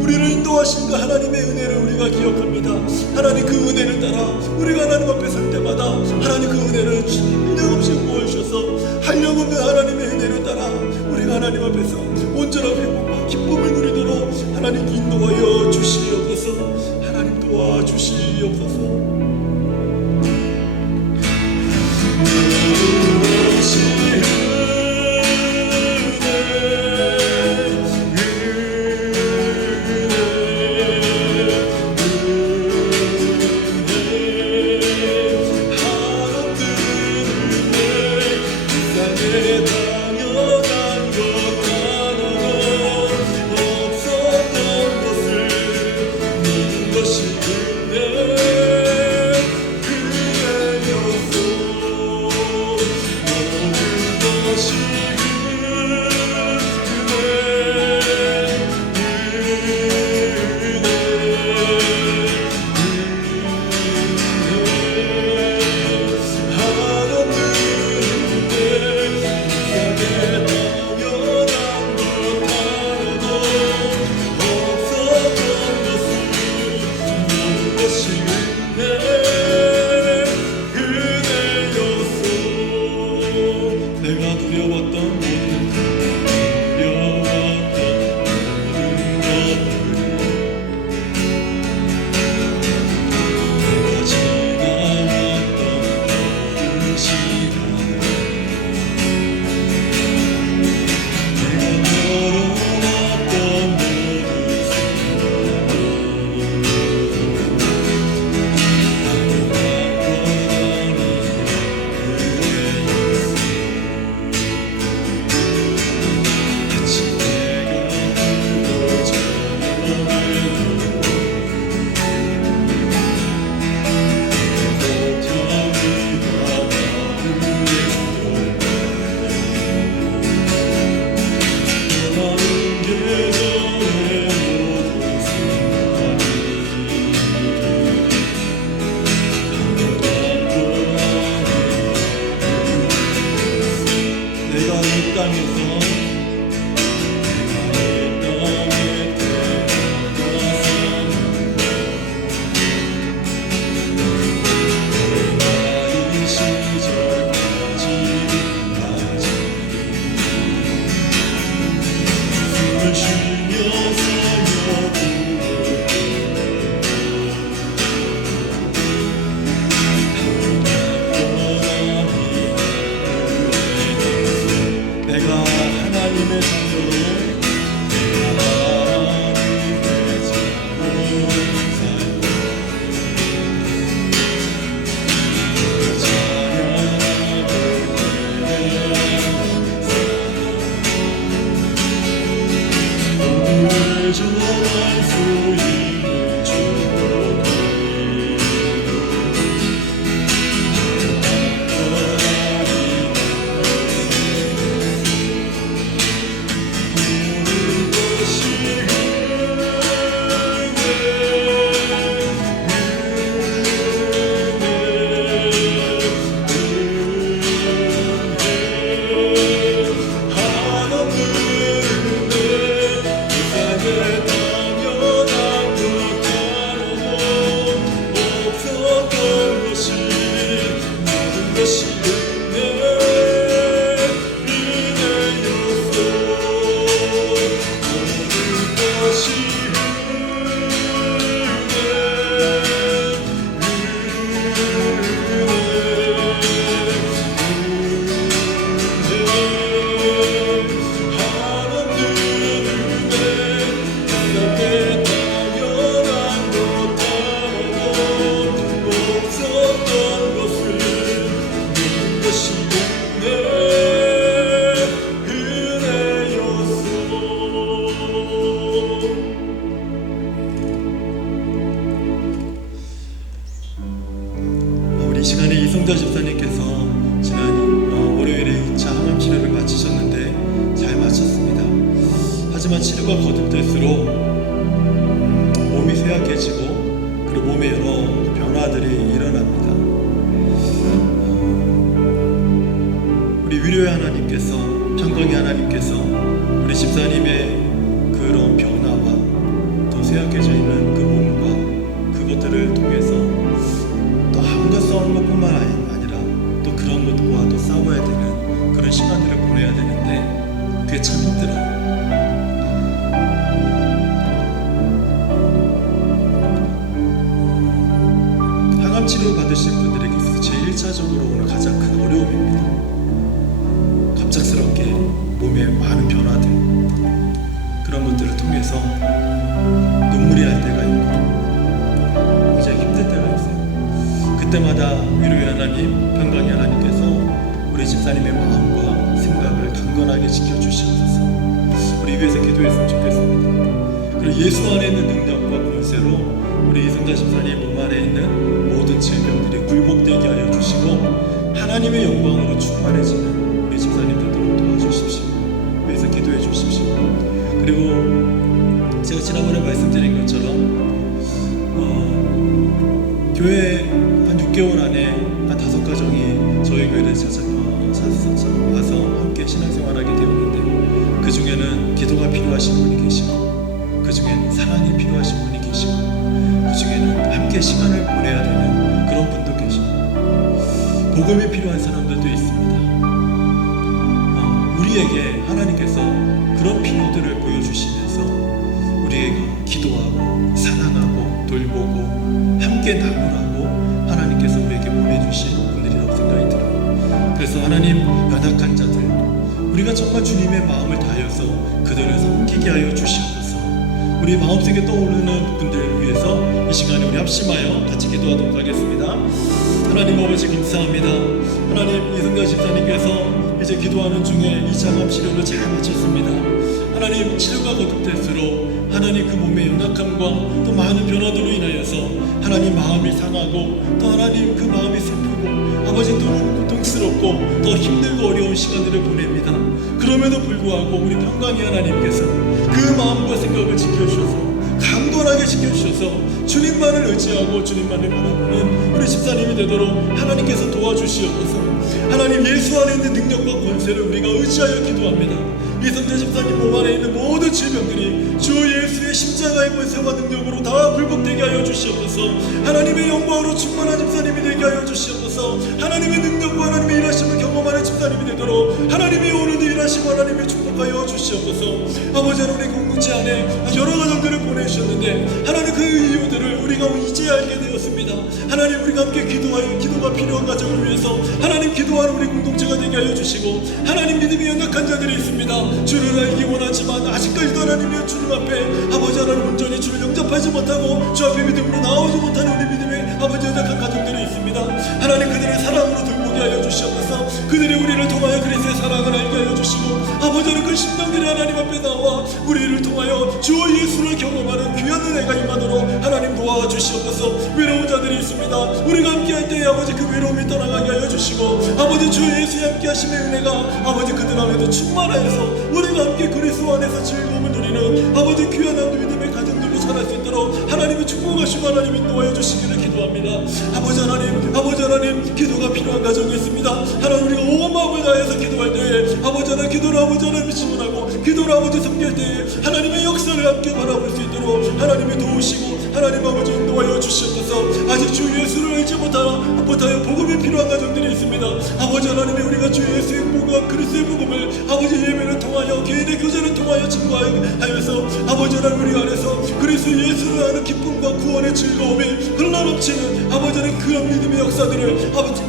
우리를 인도하신 그 하나님의 은혜를 우리가 기억합니다. 하나님 그 은혜를 따라 우리가 하나님 앞에 설 때마다 하나님 그 은혜를 한량없이 부어주셔서 한량없는 하나님의 은혜를 따라 우리가 하나님 앞에서 온전한 회복과 기쁨을 누리도록 하나님 인도하여 주시옵소서. 하나님 도와주시옵소서. 없었던 것을 믿는 것이 은혜 원수임을 주옵니 우리 시간에 이성자 집사님께서 지난 월요일에 2차 항암 치료를 마치셨는데 잘 마쳤습니다. 하지만 치료가 거듭될수록 몸이 쇠약해지고 그리고 몸에 여러 변화들이 일어납니다. 우리 위로의 하나님께서, 평강의 하나님께서 우리 집사님의 그런 변화와 또 쇠약해져 있는 그 몸과 그것들을 통해서 또 아무것도 싸우는 것뿐만 아니라 또 그런 것과 또 싸워야 되는 그런 시간들을 보내야 되는데 그게 참 힘들어요. 항암 치료를 받으신 분들에게 있어서 제일 1차적으로 오늘 가장 큰 어려움입니다. 갑작스럽게 몸에 많은 변화들, 그런 것들을 통해서 눈물이 날 때가 있고 굉장히 힘들 때가 있어요. 그때마다 위로의 하나님, 평강의 하나님께서 우리 집사님의 마음과 생각을 강건하게 지켜주시옵소서. 우리 위해서 기도했으면 좋겠습니다. 그리고 예수 안에 있는 능력과 권세로 우리 이성자 집사님 몸 안에 있는 모든 질병들이 굴복되게 하여 주시고 하나님의 영광으로 충만해지는 우리 집사님 되도록 도와주십시오. 위해서 기도해 주십시오. 그리고 제가 지난번에 말씀드린 것처럼 교회 한 6개월 안에 한 5가정이 저희 교회를 와서 함께 신앙생활하게 되었는데 그 중에는 기도가 필요하신 분이 계시고 그 중에는 사랑이 필요하신 분이 계시고 그 중에는 함께 시간을 보내야 되는 그런 분도 계시고 복음이 필요한 사람들도 있습니다. 우리에게 하나님께서 그런 필요들을 보여주시면서 우리에게 기도하고 사랑하고 돌보고 함께 나누라고 하나님께서 우리에게 보내주신 분들이라고 생각이 들어요. 그래서 하나님, 연약한 자들, 우리가 정말 주님의 마음을 다하여서 그들을 섬기게 하여 주시옵소서. 우리 마음속에 떠오르는 분들을 위해서 이 시간에 우리 합심하여 같이 기도하도록 하겠습니다. 하나님 아버지 감사합니다. 하나님, 이성자 집사님께서 이제 기도하는 중에 2차 항암 치료를 잘 마쳤습니다. 하나님, 치료가 거듭될수록 하나님 그 몸의 연약함과 또 많은 변화들로 인하여서 하나님 마음이 상하고 또 하나님 그 마음이 슬프고 아버지 또 고통스럽고 더 힘들고 어려운 시간들을 보냅니다. 그럼에도 불구하고 우리 평강의 하나님께서 그 마음과 생각을 지켜주셔서 강건하게 지켜주셔서 주님만을 의지하고 주님만을 바라보는 우리 집사님이 되도록 하나님께서 도와주시옵소서. 하나님, 예수 안에 있는 능력과 권세를 우리가 의지하여 기도합니다. 이성재 집사님 몸 안에 있는 모든 질병들이 주 예수의 십자가의 권세와 능력으로 다 굴복되게 하여 주시옵소서. 하나님의 영광으로 충만한 집사님이 되게 하여 주시옵소서. 하나님의 능력과 하나님의 일하심을 경험하는 집사님이 되도록 하나님의 오늘도 일하시고 하나님의 축복하여 주시옵소서. 아버지 하나님, 공동체 안에 여러 가정들을 보내주셨는데 하나님 그 이유들을 우리가 이제 알게 되었습니다. 하나님, 우리가 함께 기도가 필요한 가정을 위해서 하나님 기도하는 우리 공동체가 되게 하여 주시고 하나님, 믿음이 연약한 자들이 있습니다. 주를 알기 원하지만 아직까지도 하나님의 주님 앞에 아버지 하나님 온전히 주를 영접하지 못하고 주 앞에 믿음으로 나오지 못하는 우리 믿음의 아버지 연약한 가정들이 있습니다. 하나님, 그들의 사랑으로 돌보게 하여 주시옵소서. 그들이 우리를 통하여 그리스도의 사랑을 알게 하여 주시고 아버지 하나님 그 심령들이 하나님 앞에 나와 우리를 통하여 주 예수를 경험하는 하나님 도와주시옵소서. 외로운 자들이 있습니다. 우리가 함께할 때에 아버지 그 외로움이 떠나가게 하여 주시고, 아버지 주 예수의 함께 하심의 은혜가 아버지 그들 안에도 충만하여서 우리가 함께 그리스도 안에서 즐거움을 누리는 아버지 귀한 한 믿음의 가정들로 살아갈 수 있도록 하나님의 축복하시고 하나님 인도하여 주시기를 기도합니다. 아버지 하나님 기도가 필요한 가정이 있습니다. 하나님 우리가 온 마음을 다해서 기도할 때에 아버지 하나님 기도를 아버지 하나님 지원하고 기도를 아버지 섬길 때에 하나님의 역사를 함께 바라볼 수 있도록 하나님이 도우시고 하나님 아버지 인도하여 주시옵소서. 아직 주 예수를 알지 못하여 복음이 필요한 가정들이 있습니다. 아버지 하나님이 우리가 주 예수의 복음 그리스도의 복음을 아버지 예배를 통하여 개인의 교제를 통하여 증거하여서 아버지 하나님 우리 안에서 그리스도 예수를 아는 기쁨과 구원의 즐거움이 흘러넘치는 아버지 하나님 그런 믿음의 역사들을 아버지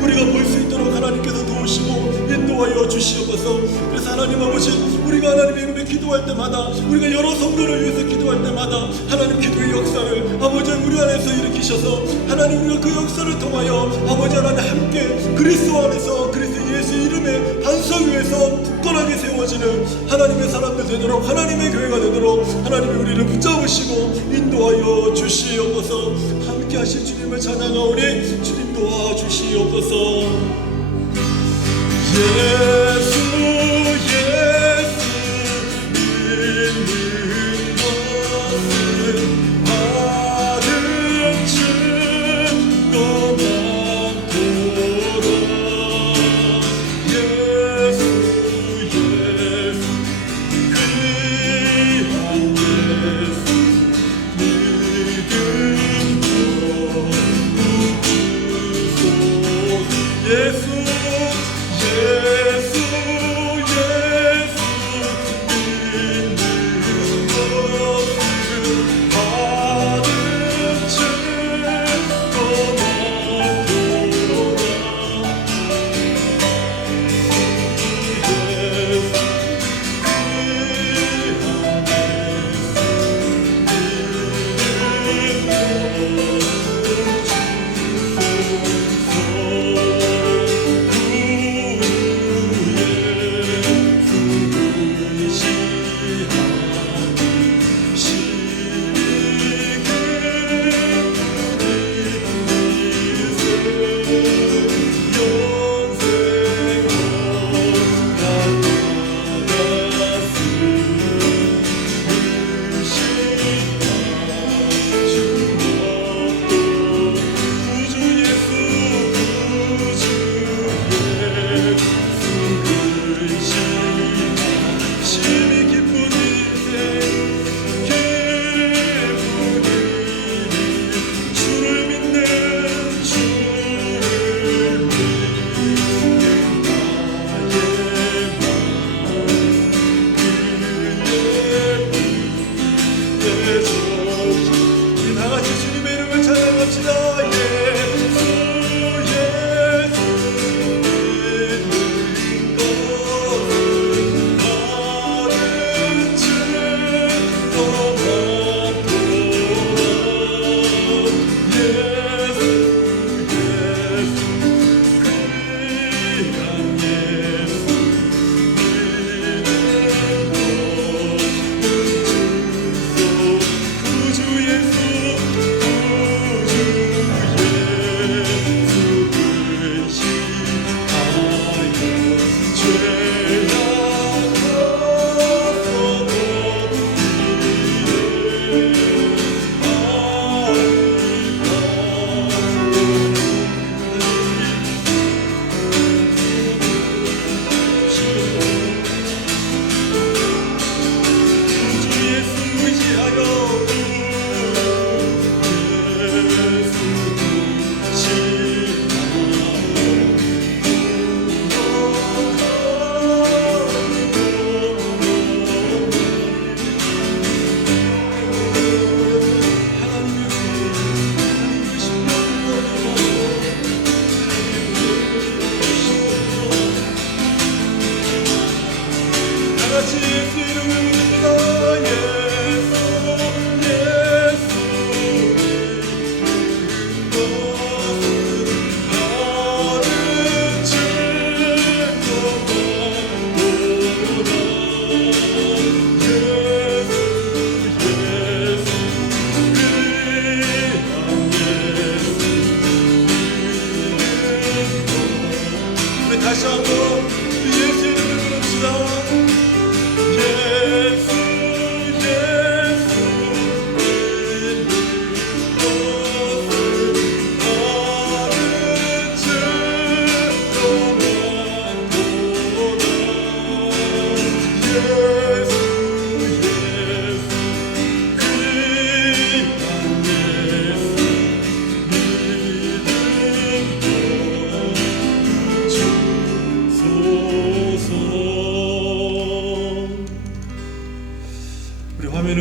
우리가 볼 수 있도록 하나님께서 도우시고 인도하여 주시옵소서. 그래서 하나님 아버지 우리가 하나님의 이름에 기도할 때마다 우리가 여러 성도를 위해서 기도할 때마다 하나님 기도의 역사를 아버지 우리 안에서 일으키셔서 하나님 우리가 그 역사를 통하여 아버지 하나님 함께 그리스도 안에서 그리스도 예수 이름의 반석 위에서 굳건하게 세워지는 하나님의 사람들 되도록 하나님의 교회가 되도록 하나님이 우리를 붙잡으시고 인도하여 주시옵소서. 함께 하실 주님을 찬양하오니 주님 도와주시옵소서. 예수 믿는 것은 받은 증거 많도다. 예수 귀한 예수 믿음 예수 믿는 것은 받은 증거 많도다.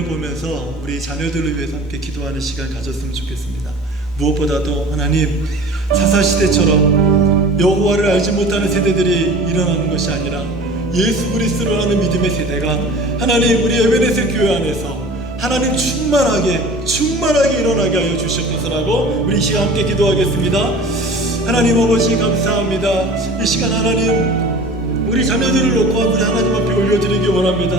성경을 보면서 우리 자녀들을 위해서 함께 기도하는 시간 가졌으면 좋겠습니다. 무엇보다도 하나님, 사사시대처럼 여호와를 알지 못하는 세대들이 일어나는 것이 아니라 예수 그리스도를 아는 믿음의 세대가 하나님 우리 에베네셀 교회 안에서 하나님 충만하게 일어나게 하여 주시옵소서라고 우리 이 시간 함께 기도하겠습니다. 하나님 아버지 감사합니다. 이 시간 하나님 우리 자녀들을 놓고 우리 하나님 앞에 올려드리기 원합니다.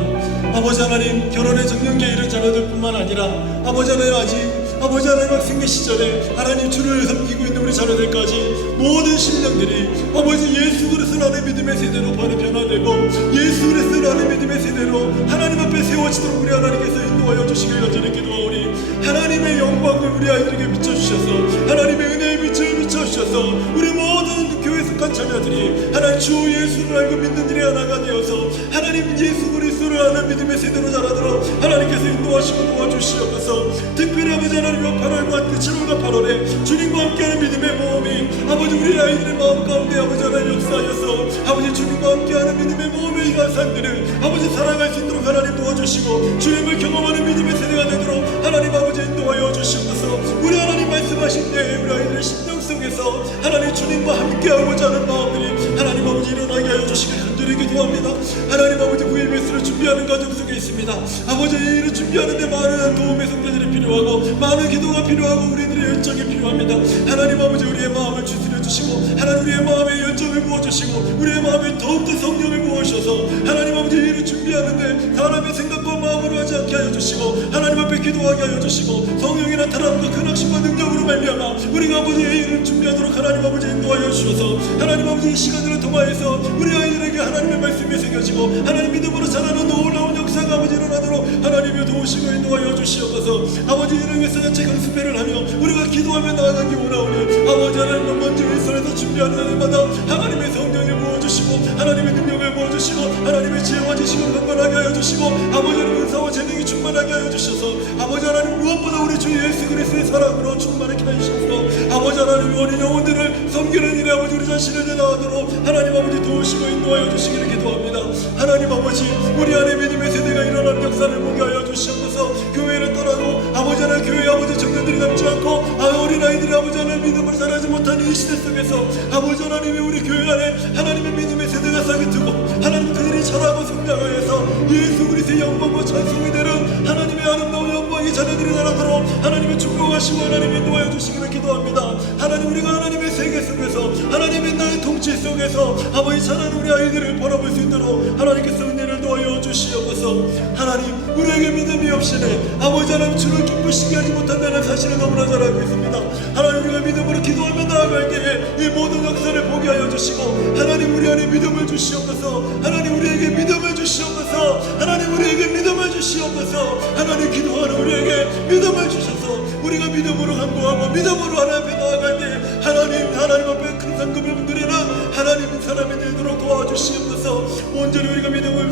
아버지 하나님, 결혼의 정년기에 이른 자녀들뿐만 아니라 아버지 하나님 학생의 시절에 하나님 주를 섬기고 있는 우리 자녀들까지 모든 심령들이 아버지 예수 그리스도라는 믿음의 세대로 변화되고 예수 그리스도라는 믿음의 세대로 하나님 앞에 세워지도록 우리 하나님께서 인도하여 주시길 간절히 기도하오니 하나님의 영광을 우리 아이들에게 비춰주셔서 하나님의 은혜의 빛을 비춰주셔서 우리 모든 교회 속한 자녀들이 하나님 주 예수를 알고 믿는 일에 하나가 되어서 하나님 예수 그리스도를 아는 믿음의 세대로 자라도록 하나님께서 인도하시고 도와주시옵소서. 특별히 아버지 하나님 8월과 7월과 8월에 주님과 함께하는 믿음의 모험이 아버지 우리 아이들의 마음 가운데 아버지 하나님 역사하여서 아버지 주님과 함께하는 믿음의 모험의 이러한 삶들을 아버지 살아갈 수 있도록 하나님 도와주시고 주님을 경험하는 믿음의 세대가 되도록 하나님 아버지 인도하여 주시옵소서. 우리 하나님 말씀하신 때 우리 아이들의 심령 속에서 하나님 주님과 함께하고자 하는 마음들이 하나님 아버지 일어나게 하여 주시길 간절히 기도합니다. 하나님 아버지 VBS를 준비하는 과정 속에 있습니다. 아버지 이 일을 준비하는데 많은 도움의 성자들이 필요하고 많은 기도가 필요하고 우리들의 열정이 필요합니다. 하나님 아버지 우리의 마음을 주스려 주시고 하나님 우리의 마음에 열정을 부어주시고 우리의 마음에 더욱더 성령을 부어주셔서 하나님 아버지 이 일을 준비하는데 사람의 생각과 마음으로 하지 않게 하여 주시고 하나님 앞에 기도하게 하여 주시고 성령이 나타남과 큰 확신과 능력으로 말미암아 우리가 아버지 이 일을 준비하도록 하나님 아버지 인도하여 주셔서 하나님 아버지 이 시간을 통하여서 우리 아이들에게 하나님의 말씀이 새겨지고 하나님 믿음으로 자라는 놀라운 역사가 아버지 일어나도록 하나님의 도우시고 인도하여 주시옵소서. 아버지 이를 위해서 자체 강습회를 하며 우리가 기도하며 나아가기 원하오니 아버지 하나님 먼저 일선에서 준비하는 날마다 하나님의 성령을 부어주시고 하나님의 능력을 부어주시고 하나님의 지혜와 지식을 강건하게 하여 주시고 아버지 하나님 은사와 재능이 충만하게 하여 주셔서 아버지 하나님 무엇보다 우리 주 예수 그리스도의 사랑으로 충만하게 하여 주셔서 아버지 하나님 원인 영혼들을 섬기는 일에 아버지 우리 자신을 내나가도록 하나님 아버지 도우시고 인도하여 주시기를 기도합니다. 하나님 아버지 우리 안에 믿음의 세대가 일어나는 역사를 보게 하여 주시옵소서. 교회를 떠나고 아버지 하나님 교회 아버지 청년들이 남지 않고 어린아이들이 아버지 하나님 믿음을 자라지 못하는 이 시대 속에서 아버지 하나님이 우리 교회 안에 하나님의 믿음의 세대가 싹이 트고 하나님 그들이 자라고 성장하여서 예수 그리스도의 영광과 찬송이 되는 하나님의 아름다운 영광이 자녀들이 자라도록 하나님의 축복하시고 하나님의 인도하여 주시기를 기도합니다. 하나님 우리가 하나님의 세계 속에서 하나님의 나의 통치 속에서 아버지 자라는 우리 아이들을 바라볼 수 있도록 하나님께서 은혜를 도와여 주시옵소서. 하나님 우리에게 믿음이 없이는 아버지 하나님 주를 기쁘시게 하지 못한다는 사실을 너무나 잘 알고 있습니다. 하나님 우리가 믿음으로 기도하며 나아갈 때에 이 모든 역사를 보게 하여 주시고 하나님 우리 안에 믿음을 주시옵소서. 하나님 우리에게 믿음을 주시옵소서. 하나님 우리에게 믿음을 주시옵소서. 하나님 기도하는 우리에게 믿음을 주셔서 우리가 믿음으로 간구하고 믿음으로 하나님 앞에 나아갈 때 하나님 앞에 큰 상급을 드리는 하나님 사람이 되도록 도와주시옵소서. 온전히 우리가 믿음을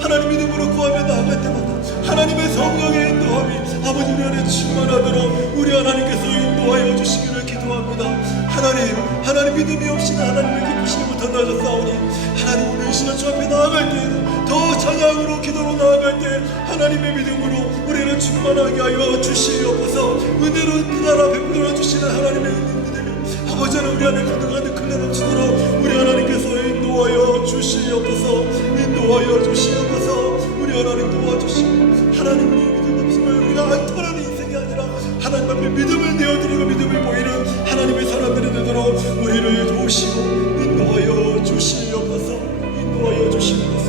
하나님 믿음으로 구하며 나아갈 때마다 하나님의 성령의 인도함이 아버지 우리 안에 충만하도록 우리 하나님께서 인도하여 주시기를 기도합니다. 하나님 믿음이 없이는 하나님을 기쁘시지 못한다 하셨사오니 하나님 오늘 이 시간 주 앞에 나아갈 때에는 더 찬양으로 기도로 나아갈 때 하나님의 믿음으로 우리를 충만하게 하여 주시옵소서. 은혜로 나라 베풀어 주시는 하나님의 믿음을 아버지 하나님 우리 안에 가득하게 흘러 넘치도록 우리 하나님께서 인도하여 주시옵소서. 인도하여 주시옵소서. 우리 하나님 도와주시고 하나님 우리의 믿음 없으면 우리가 안타라는 인생이 아니라 하나님 앞에 믿음을 내어드리고 믿음을 보이는 하나님의 사람들이 되도록 우리를 도우시고 인도하여 주시옵소서. 인도하여 주시옵소서.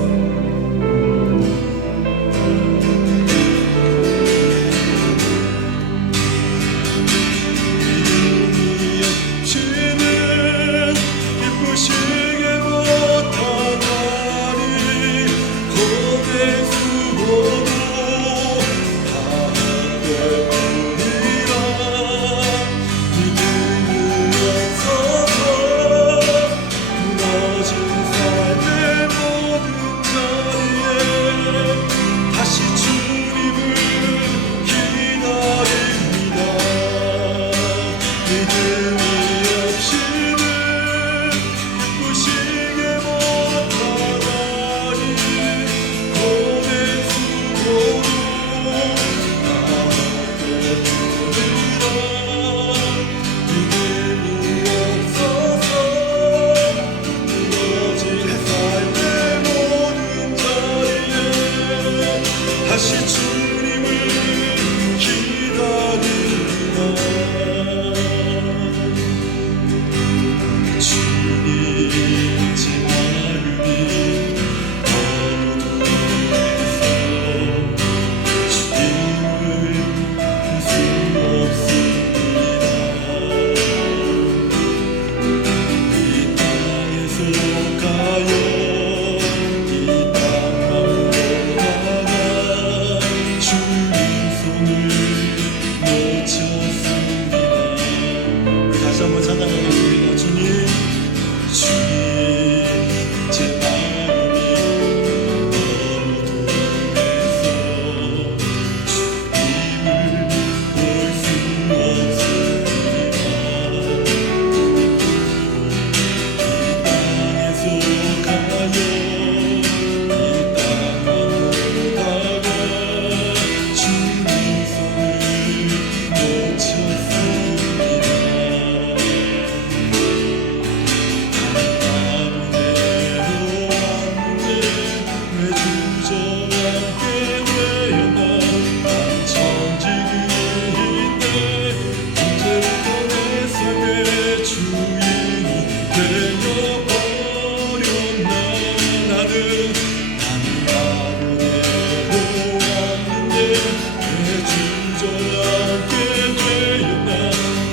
주저앉게 되었나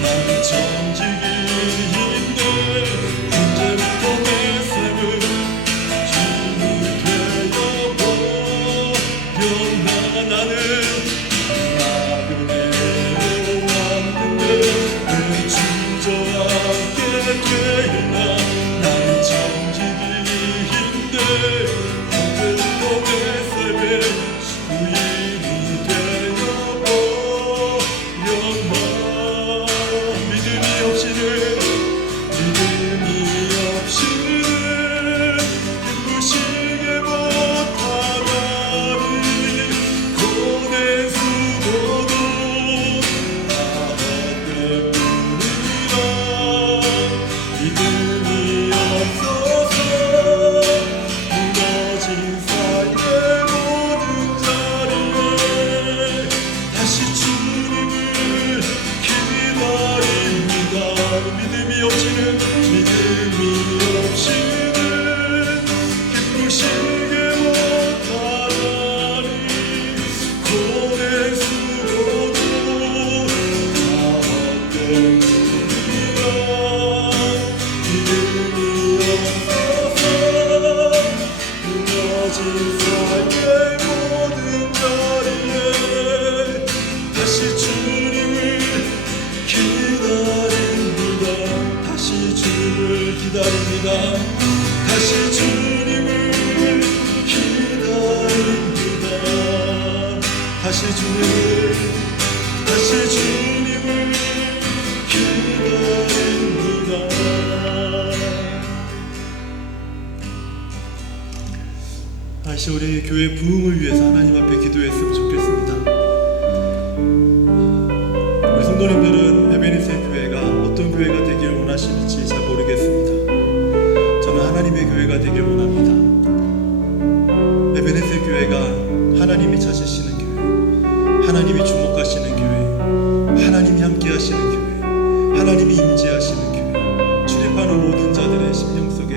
나는 정직인데 언제부터 내 삶을 주를 되어버렸나 나는 나그네로 왔는데 왜 주저앉게 되었나 나는 정직인데 언제부터 내 삶의 주인이 되어버렸나 믿음이 없이는 기쁘시게 못하다니 고뇌수고도 나 때문이라 믿음이 없어서 무너진 삶의 모든 자리에 다시 주님을 기다립니다. 믿음이 없이는 기쁘시게 못하다니 고뇌수고도 나 때문이라 믿음이 없어서 무너진 삶의 모든 자리에 다시 주님을 기다립니다. 다시 주님을 기다립니다. 다시 주님을 기다립니다. 다시 주님을 기다립니다. 다시 우리 교회 부흥을 위해서 하나님 앞에 기도했으면 좋겠습니다. 우리 성도님들은 에베네셀 교회가 어떤 교회가 되길 원하실지 잘 모르겠습니다. 저는 하나님의 교회가 되길 원합니다. 에베네셀 교회가 하나님이 찾으시는 교회, 하나님이 주목하시는 교회, 하나님이 함께 하시는 교회, 하나님이 임재하시는 교회, 출입하는 모든 자들의 심령 속에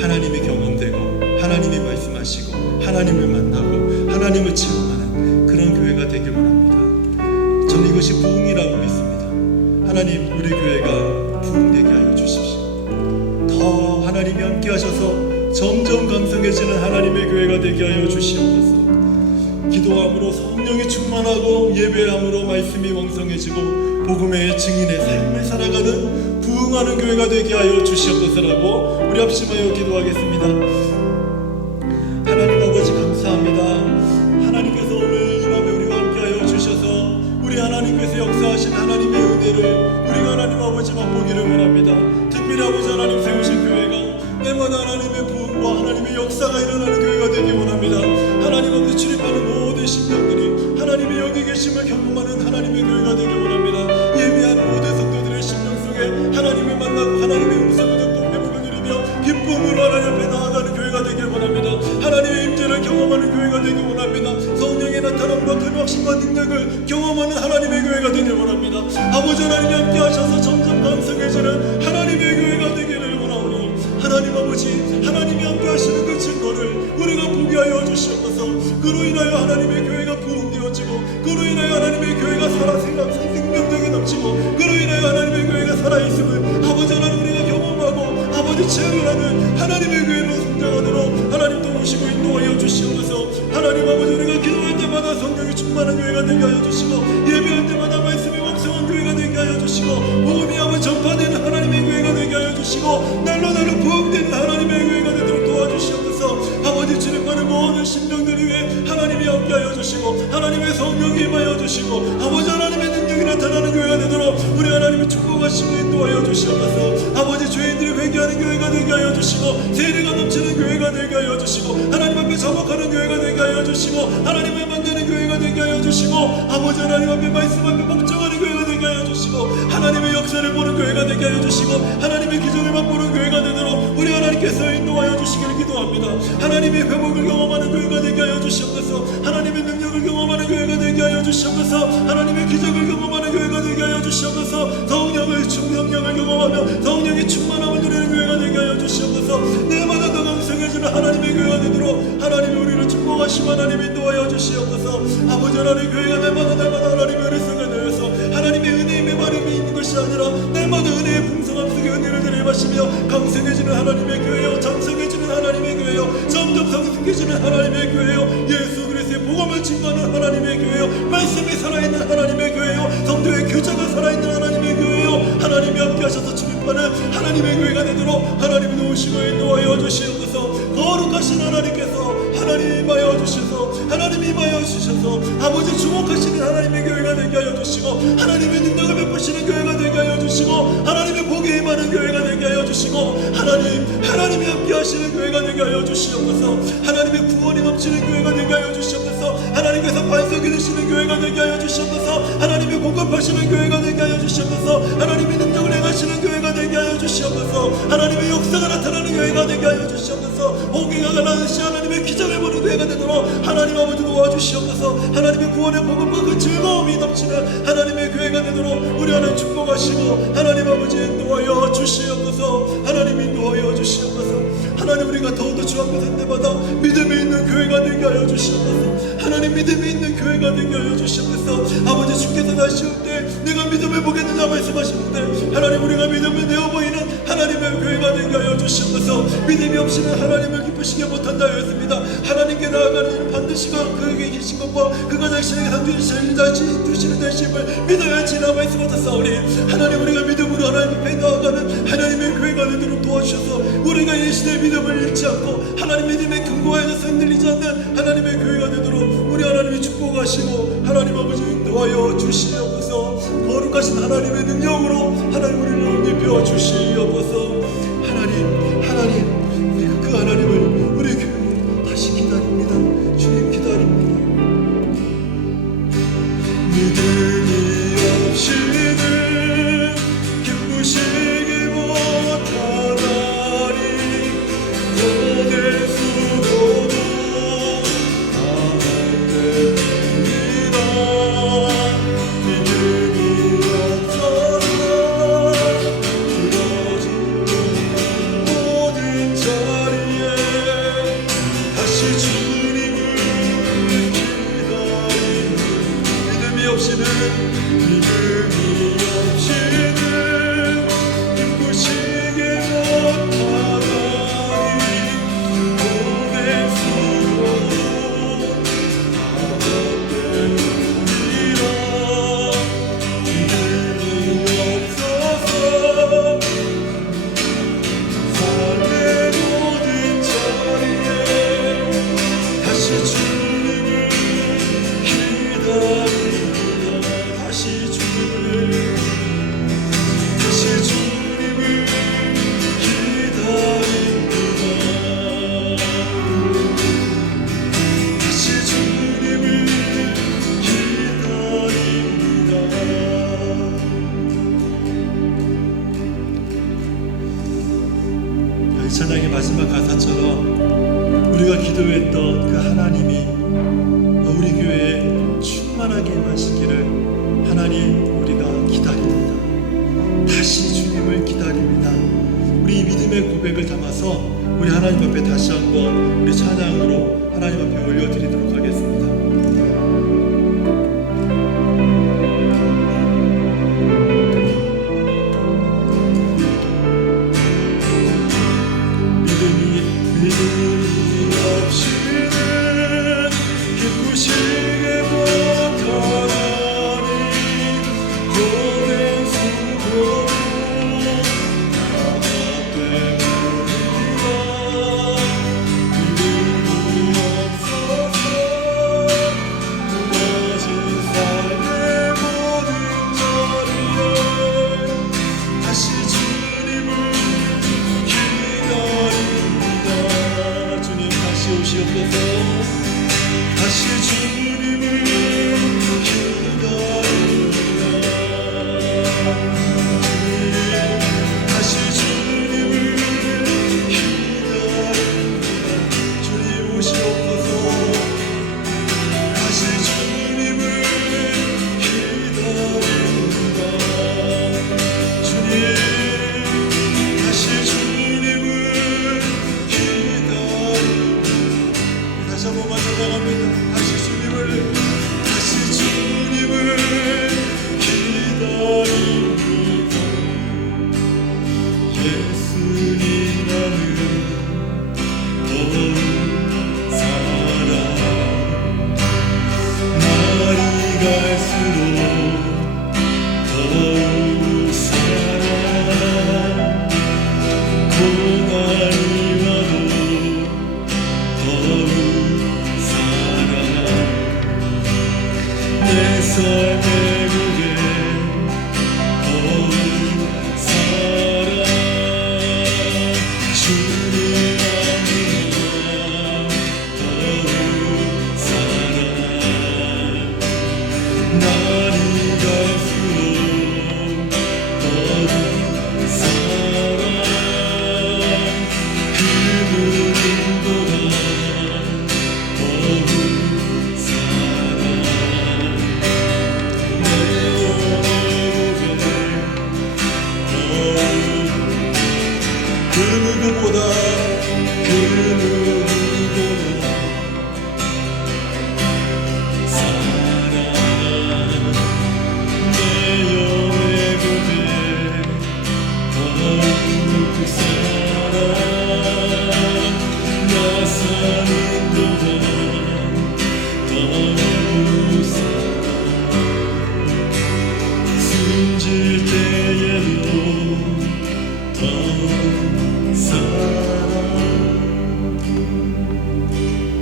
하나님이 경험되고 하나님이 말씀하시고 하나님을 만나고 하나님을 체험하는 그런 교회가 되길 원합니다. 저는 이것이 부흥이라고 믿습니다. 하나님 우리 교회가 부흥되게 하여 주십시오. 더 하나님이 함께 하셔서 점점 강성해지는 하나님의 교회가 되게 하여 주시옵소서. 기도함으로 성령이 충만하고 예배함으로 말씀이 왕성해지고 복음의 증인의 삶을 살아가는 부흥하는 교회가 되게 하여 주시옵소서라고 우리 합심하여 기도하겠습니다. 하나님 아버지 감사합니다. 하나님께서 오늘 이 밤에 우리와 함께하여 주셔서 우리 하나님께서 역사하신 하나님의 은혜를 우리가 하나님 아버지 맛보기를 원합니다. 특별히 아버지 하나님 세우신 교회가 때마다 하나님의 부흥과 하나님의 역사가 일어나는 교회가 되기 원합니다. 하나님 앞에 출입하는 모든 심령들이 하나님의 여기 계심을 경험하는 하나님의 교회가 되기 원합니다. 예배한 모든 성도들의 심령 속에 하나님을 만나고 하나님의 음성을 듣고 회복을 누리며 기쁨으로 하나님 앞에 나아가는 교회가 되길 원합니다. 하나님의 임재를 경험하는 교회가 되길 원합니다. 성령의 나타남과 그 확신과 능력을 경험하는 하나님의 교회가 되길 원합니다. 아버지 하나님이 함께 하셔서 점점 강성해지는 하나님의 교회가 되기를 원하오니 하나님 아버지 하나님이 함께 하시는 그 증거를 우리가 보게 하여 주시옵소서. 그로 인하여 하나님의 교회가 부흥되어지고 그로 인하여 하나님의 교회가 생명력이 넘치고 그로 인하여 하나님의 교회가 살아있음을 아버지 하나님 우리가 경험하고 아버지 체험을 하는 하나님의 교회로 성장하도록 하나님 도우시고 인도하여 주시옵소서. 하나님 아버지 우리가 기도할 때마다 성령이 충만한 교회가 되게 하여 주시고 예배할 때마다 말씀이 왕성한 교회가 되게 하여 주시고 복음이 아버지 전파되는 하나님의 교회가 되게 하여 주시고 날로 부흥되는 하나님의 교회가 되도록 도와주시옵소서. 아버지 출입하는 모든 심령들 위해 하나님이 함께하여 주시고 하나님의 성령이 임하여 주시고 아버지 하나님의 능력이 나타나는 교회가 되도록 우리 하나님이 축복하시고 인도하여 주시옵소서. 아버지 죄인들이 회개하는 교회가 되게 하여 주시고 세례가 넘치는 교회가 되게 하여 주시고 하나님 앞에 자복하는 교회가 되게 하여 주시고 하나님을 만나는 교회가 되게 하여 주시고 아버지 하나님 앞에 말씀 앞에 복종하는 교회가 되게 하여 주시고 하나님의 역사를 보는 교회가 되게 하여 주시고 하나님의 기적을 맛보는 교회가 되도록 우리 하나님께서 인도하여 주시기를 기도합니다. 하나님의 회복을 경험하는 교회가 되게 하여 주시옵소서. 하나님의 능력을 경험하는 교회가 되게 하여 주시옵소서. 하나님의 기적을 경험하는 교회가 되게 하여 주시옵소서. 성령을 경험하며 성령의 충만함을 누리는 교회가 되게 하여 주시옵소서. 내마다 더 강성해지는 하나님의 교회가 되도록 하나님이 우리를 축복하시고 하나님 인도하여 주시옵소서. 아버지 하나님 교회가 날마다 것이 아니라 날마다 은혜의 풍성함 속에 은혜를 드림하시며 강성해지는 하나님의 교회요, 장성해지는 하나님의 교회요, 점점 성숙해지는 하나님의 교회요, 예수 그리스도의 복음을 증거하는 하나님의 교회요, 말씀이 살아있는 하나님의 교회요, 성도의 교제가 살아있는 하나님의 교회요, 하나님이 함께하셔서 출입하는 하나님의 교회가 되도록 하나님이 도우시고 인도하여 주시옵소서. 거룩하신 하나님께서 하나님 임하여 주셔서, 하나님 임하여 주셔서 아버지 주목하시는 하나님의 교회가 되게 하여 주시고, 하나님의 능력을 베푸시는 교회가 되게 하여 주시고, 하나님의 복에 임하는 교회가 되게 하여 주시고, 하나님이 함께 하시는 교회가 되게 하여 주시옵소서. 하나님의 구원이 넘치는 교회가 되게 하여 주시옵소서. 하나님께서 반석이 되시는 교회가 되게 하여 주시옵소서. 하나님의 공급하시는 교회가 되게 하여 주시옵소서. 하나님의 능력을 행하시는 교회가 되게 하여 주시옵소서. 하나님의 역사가 나타나는 교회가 되게 하여 주시옵소서. 홍해가 갈라듯이 하나님의 기적을 보는 교회가 되도록 하나님 아버지 도와주시옵소서. 하나님의 구원의 복음과 그 즐거움이 넘치는 하나님의 교회가 되도록 우리 하나님 축복하시고 하나님 아버지 인도하여 주시옵소서. 하나님 인도하여 주시옵소서. 하나님 우리가 더욱더 주 앞에 설 때마다 믿음이 있는 교회가 되게 하여 주시옵소서. 하나님 믿음이 있는 교회가 되게 하여 주시옵소서. 아버지 주께서 다시 올 때 내가 믿음을 보겠느냐 말씀하시는데, 하나님 우리가 믿음을 내어 보이는 하나님의 교회가 되게 하여 주시옵소서. 믿음이 없이는 하나님을 기쁘시게 못한다 하였습니다. 하나님께 나아가는 일은 반드시 그에게 계신 것과 그가 자신에게 주시는 되심을 믿어야 지나 말씀하셨사오니, 하나님 우리가 믿음으로 하나님 앞에 나아가는 하나님의 교회가 되도록 도와주셔서 우리가 이 시대의 믿음을 잃지 않고 하나님 믿음의 근거에서 흔들리지 않는 하나님의 교회가 되도록 우리 하나님이 축복하시고 하나님 아버지 인도하여 주시옵소서. 거룩하신 하나님의 능력으로 하나님 우리를 입혀 주시옵소서. 하나님 우리가 그 하나님을 우리 교회로 다시 기다립니다. 주님 기다립니다. 믿음이 없이는 기쁘시기 못하나니 고대 수고도 안됩니다. 믿음이 없어서 부러진 모든 자리에 다시 주님을 기다립니다. 믿음이 없이는 기쁘시게 못하나니 고대 수고도 안됩니다. 믿음이 없어서 삶의 모든 자리에 다시 주님을 기다립니다. 다시 주님을 기다립니다. 다시 주님을 기다립니다. 이 찬양의 마지막 가사처럼 우리가 기도했던 그 하나님이 우리 교회에 충만하게 임하시기를 하나님 우리가 기다립니다. 다시 주님을 기다립니다. 우리 믿음의 고백을 담아서 우리 하나님 앞에 다시 한번 우리 찬양으로 하나님 앞에 올려드리도록 하겠습니다. 믿음이 없이는 기쁘시게 못하나 더욱 살아 고난이 와도 더욱 살아 내 삶의 고개 더욱 살아 주님 앞으로 더욱 살아 날이 갈수록 더욱 살아 그 누구보다 더욱 살아 내 영혼의 그 누구보다 살아 내 영의 고백 더욱 살아 나 사는 동안 더욱 살아 숨질 때에도 더욱 살아.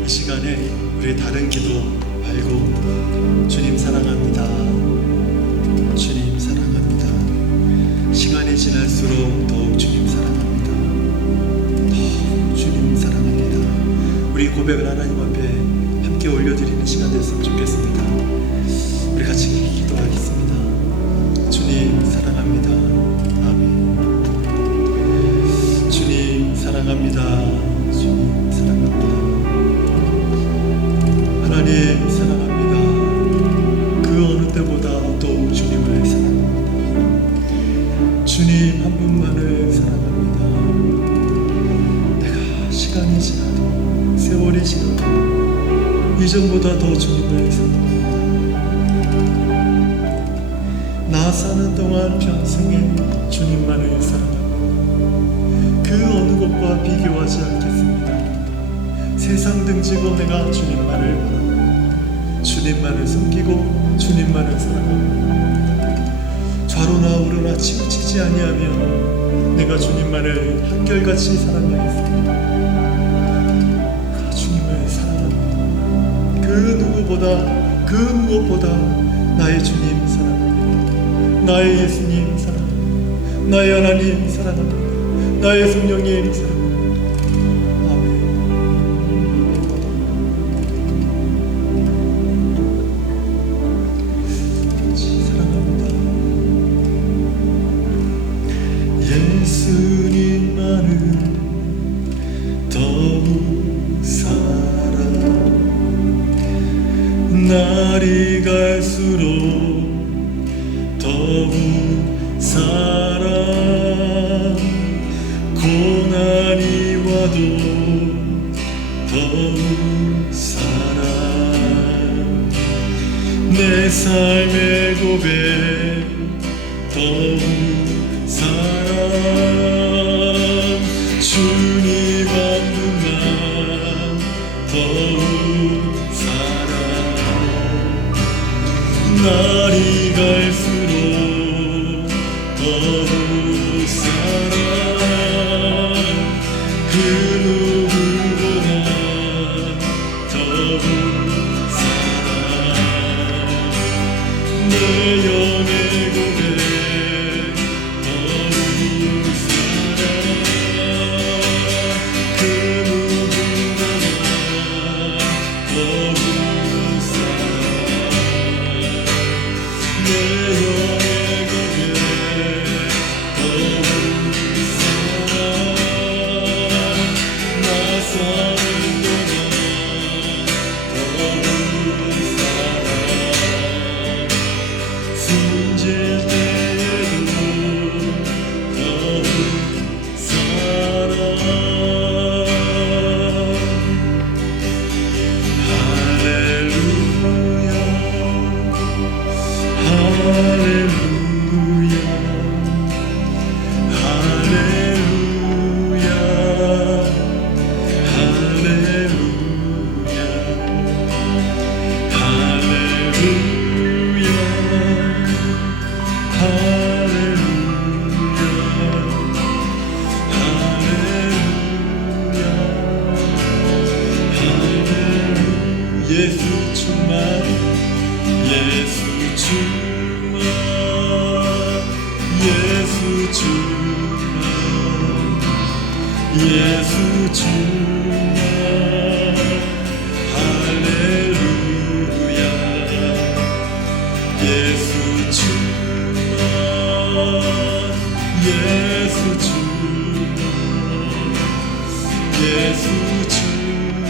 이 시간에 우리 다른 기도 말고 주님 사랑합니다. 주님 사랑합니다. 시간이 지날수록 더욱 주님 사랑합니다. 더욱 주님 사랑합니다. 우리 고백을 하나님 앞에 함께 올려드리는 시간 됐으면 좋겠습니다. 우리 같이 기도하겠습니다. 주님 사랑합니다. 아멘. 주님 사랑합니다. 주님 사랑합니다. 하나님 사랑합니다. 그 어느 때보다 더욱 주님을 사랑합니다. 주님 한 분만을 사랑합니다. 내가 시간이 지나도 세월이 지나도 이전보다 더 주님을 사랑합니다. 나 사는 동안 평생에 주님만을 사랑합니다. 그 어느 것과 비교하지 않겠습니다. 세상 등지고 내가 주님만을 바라보고 주님만을 섬기고 주님만을 사랑합니다. 좌로나 우로나 치우치지 아니하며 내가 주님만을 한결같이 사랑하겠습니다. 주님을 사랑합니다. 그 누구보다 그 무엇보다 나의 주님 사랑합니다. 나의 예수님 사랑합니다. 나의 하나님 사랑합니다. 나의 성령님 사랑합니다. 아멘. 사랑합니다. 예수님만을 더욱 살아 날이 갈수록 더욱 살아 고난이 와도 더욱 살아 내 삶의 고백 더욱 살아 주님 한 분만 더욱 살아 날이 갈수록 더욱 살아 그 누구보다 더욱 살아 내 영의 고백 더욱 살아 그 누구보다 더욱 살아 내 영의 고백 더욱 살아 나 사는 동안 더욱 살아 숨질 때에도 더욱 살아 할렐루야 할렐루야 할렐루야 할렐루야 할렐루야 주만 예수 주만 할렐루야 예수 주만 예수 주만 예수 주만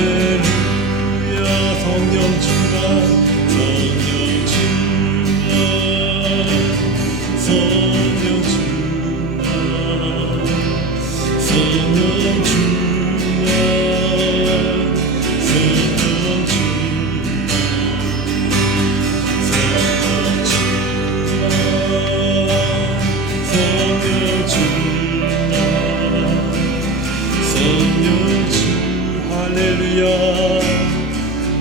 할렐루야 성령 주만 성령 주만 성령 주만 성령 주만 성령 주만 성령 주 할렐루야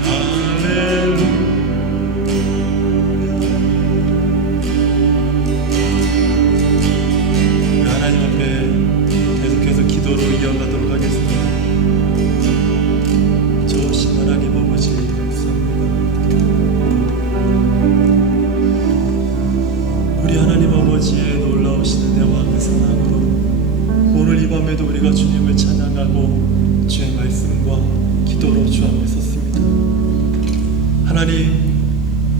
할렐루야 하나님 앞에 계속해서 기도로 이어가도록 하겠습니다. 좋으신 하나님 아버지 감사합니다. 우리 하나님 아버지의 놀라우신 은혜와 그 사랑으로 오늘 이 밤에도 우리가 주님을 찬양하고 주의 말씀과 기도로 주 앞에 섰습니다. 하나님,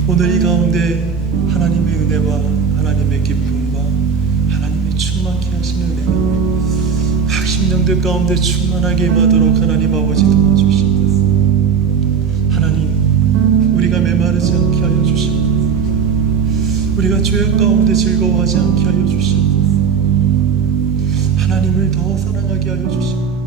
오늘 이 가운데 하나님의 은혜와 하나님의 기쁨과 하나님의 충만케 하시는 은혜가 각 심령들 가운데 충만하게 임하도록 하나님 아버지 도와주시옵소서. 하나님, 우리가 메마르지 않게 하여 주시옵소서. 우리가 죄악 가운데 즐거워하지 않게 하여 주시옵소서. 하나님을 더 사랑하게 하여 주시옵소서.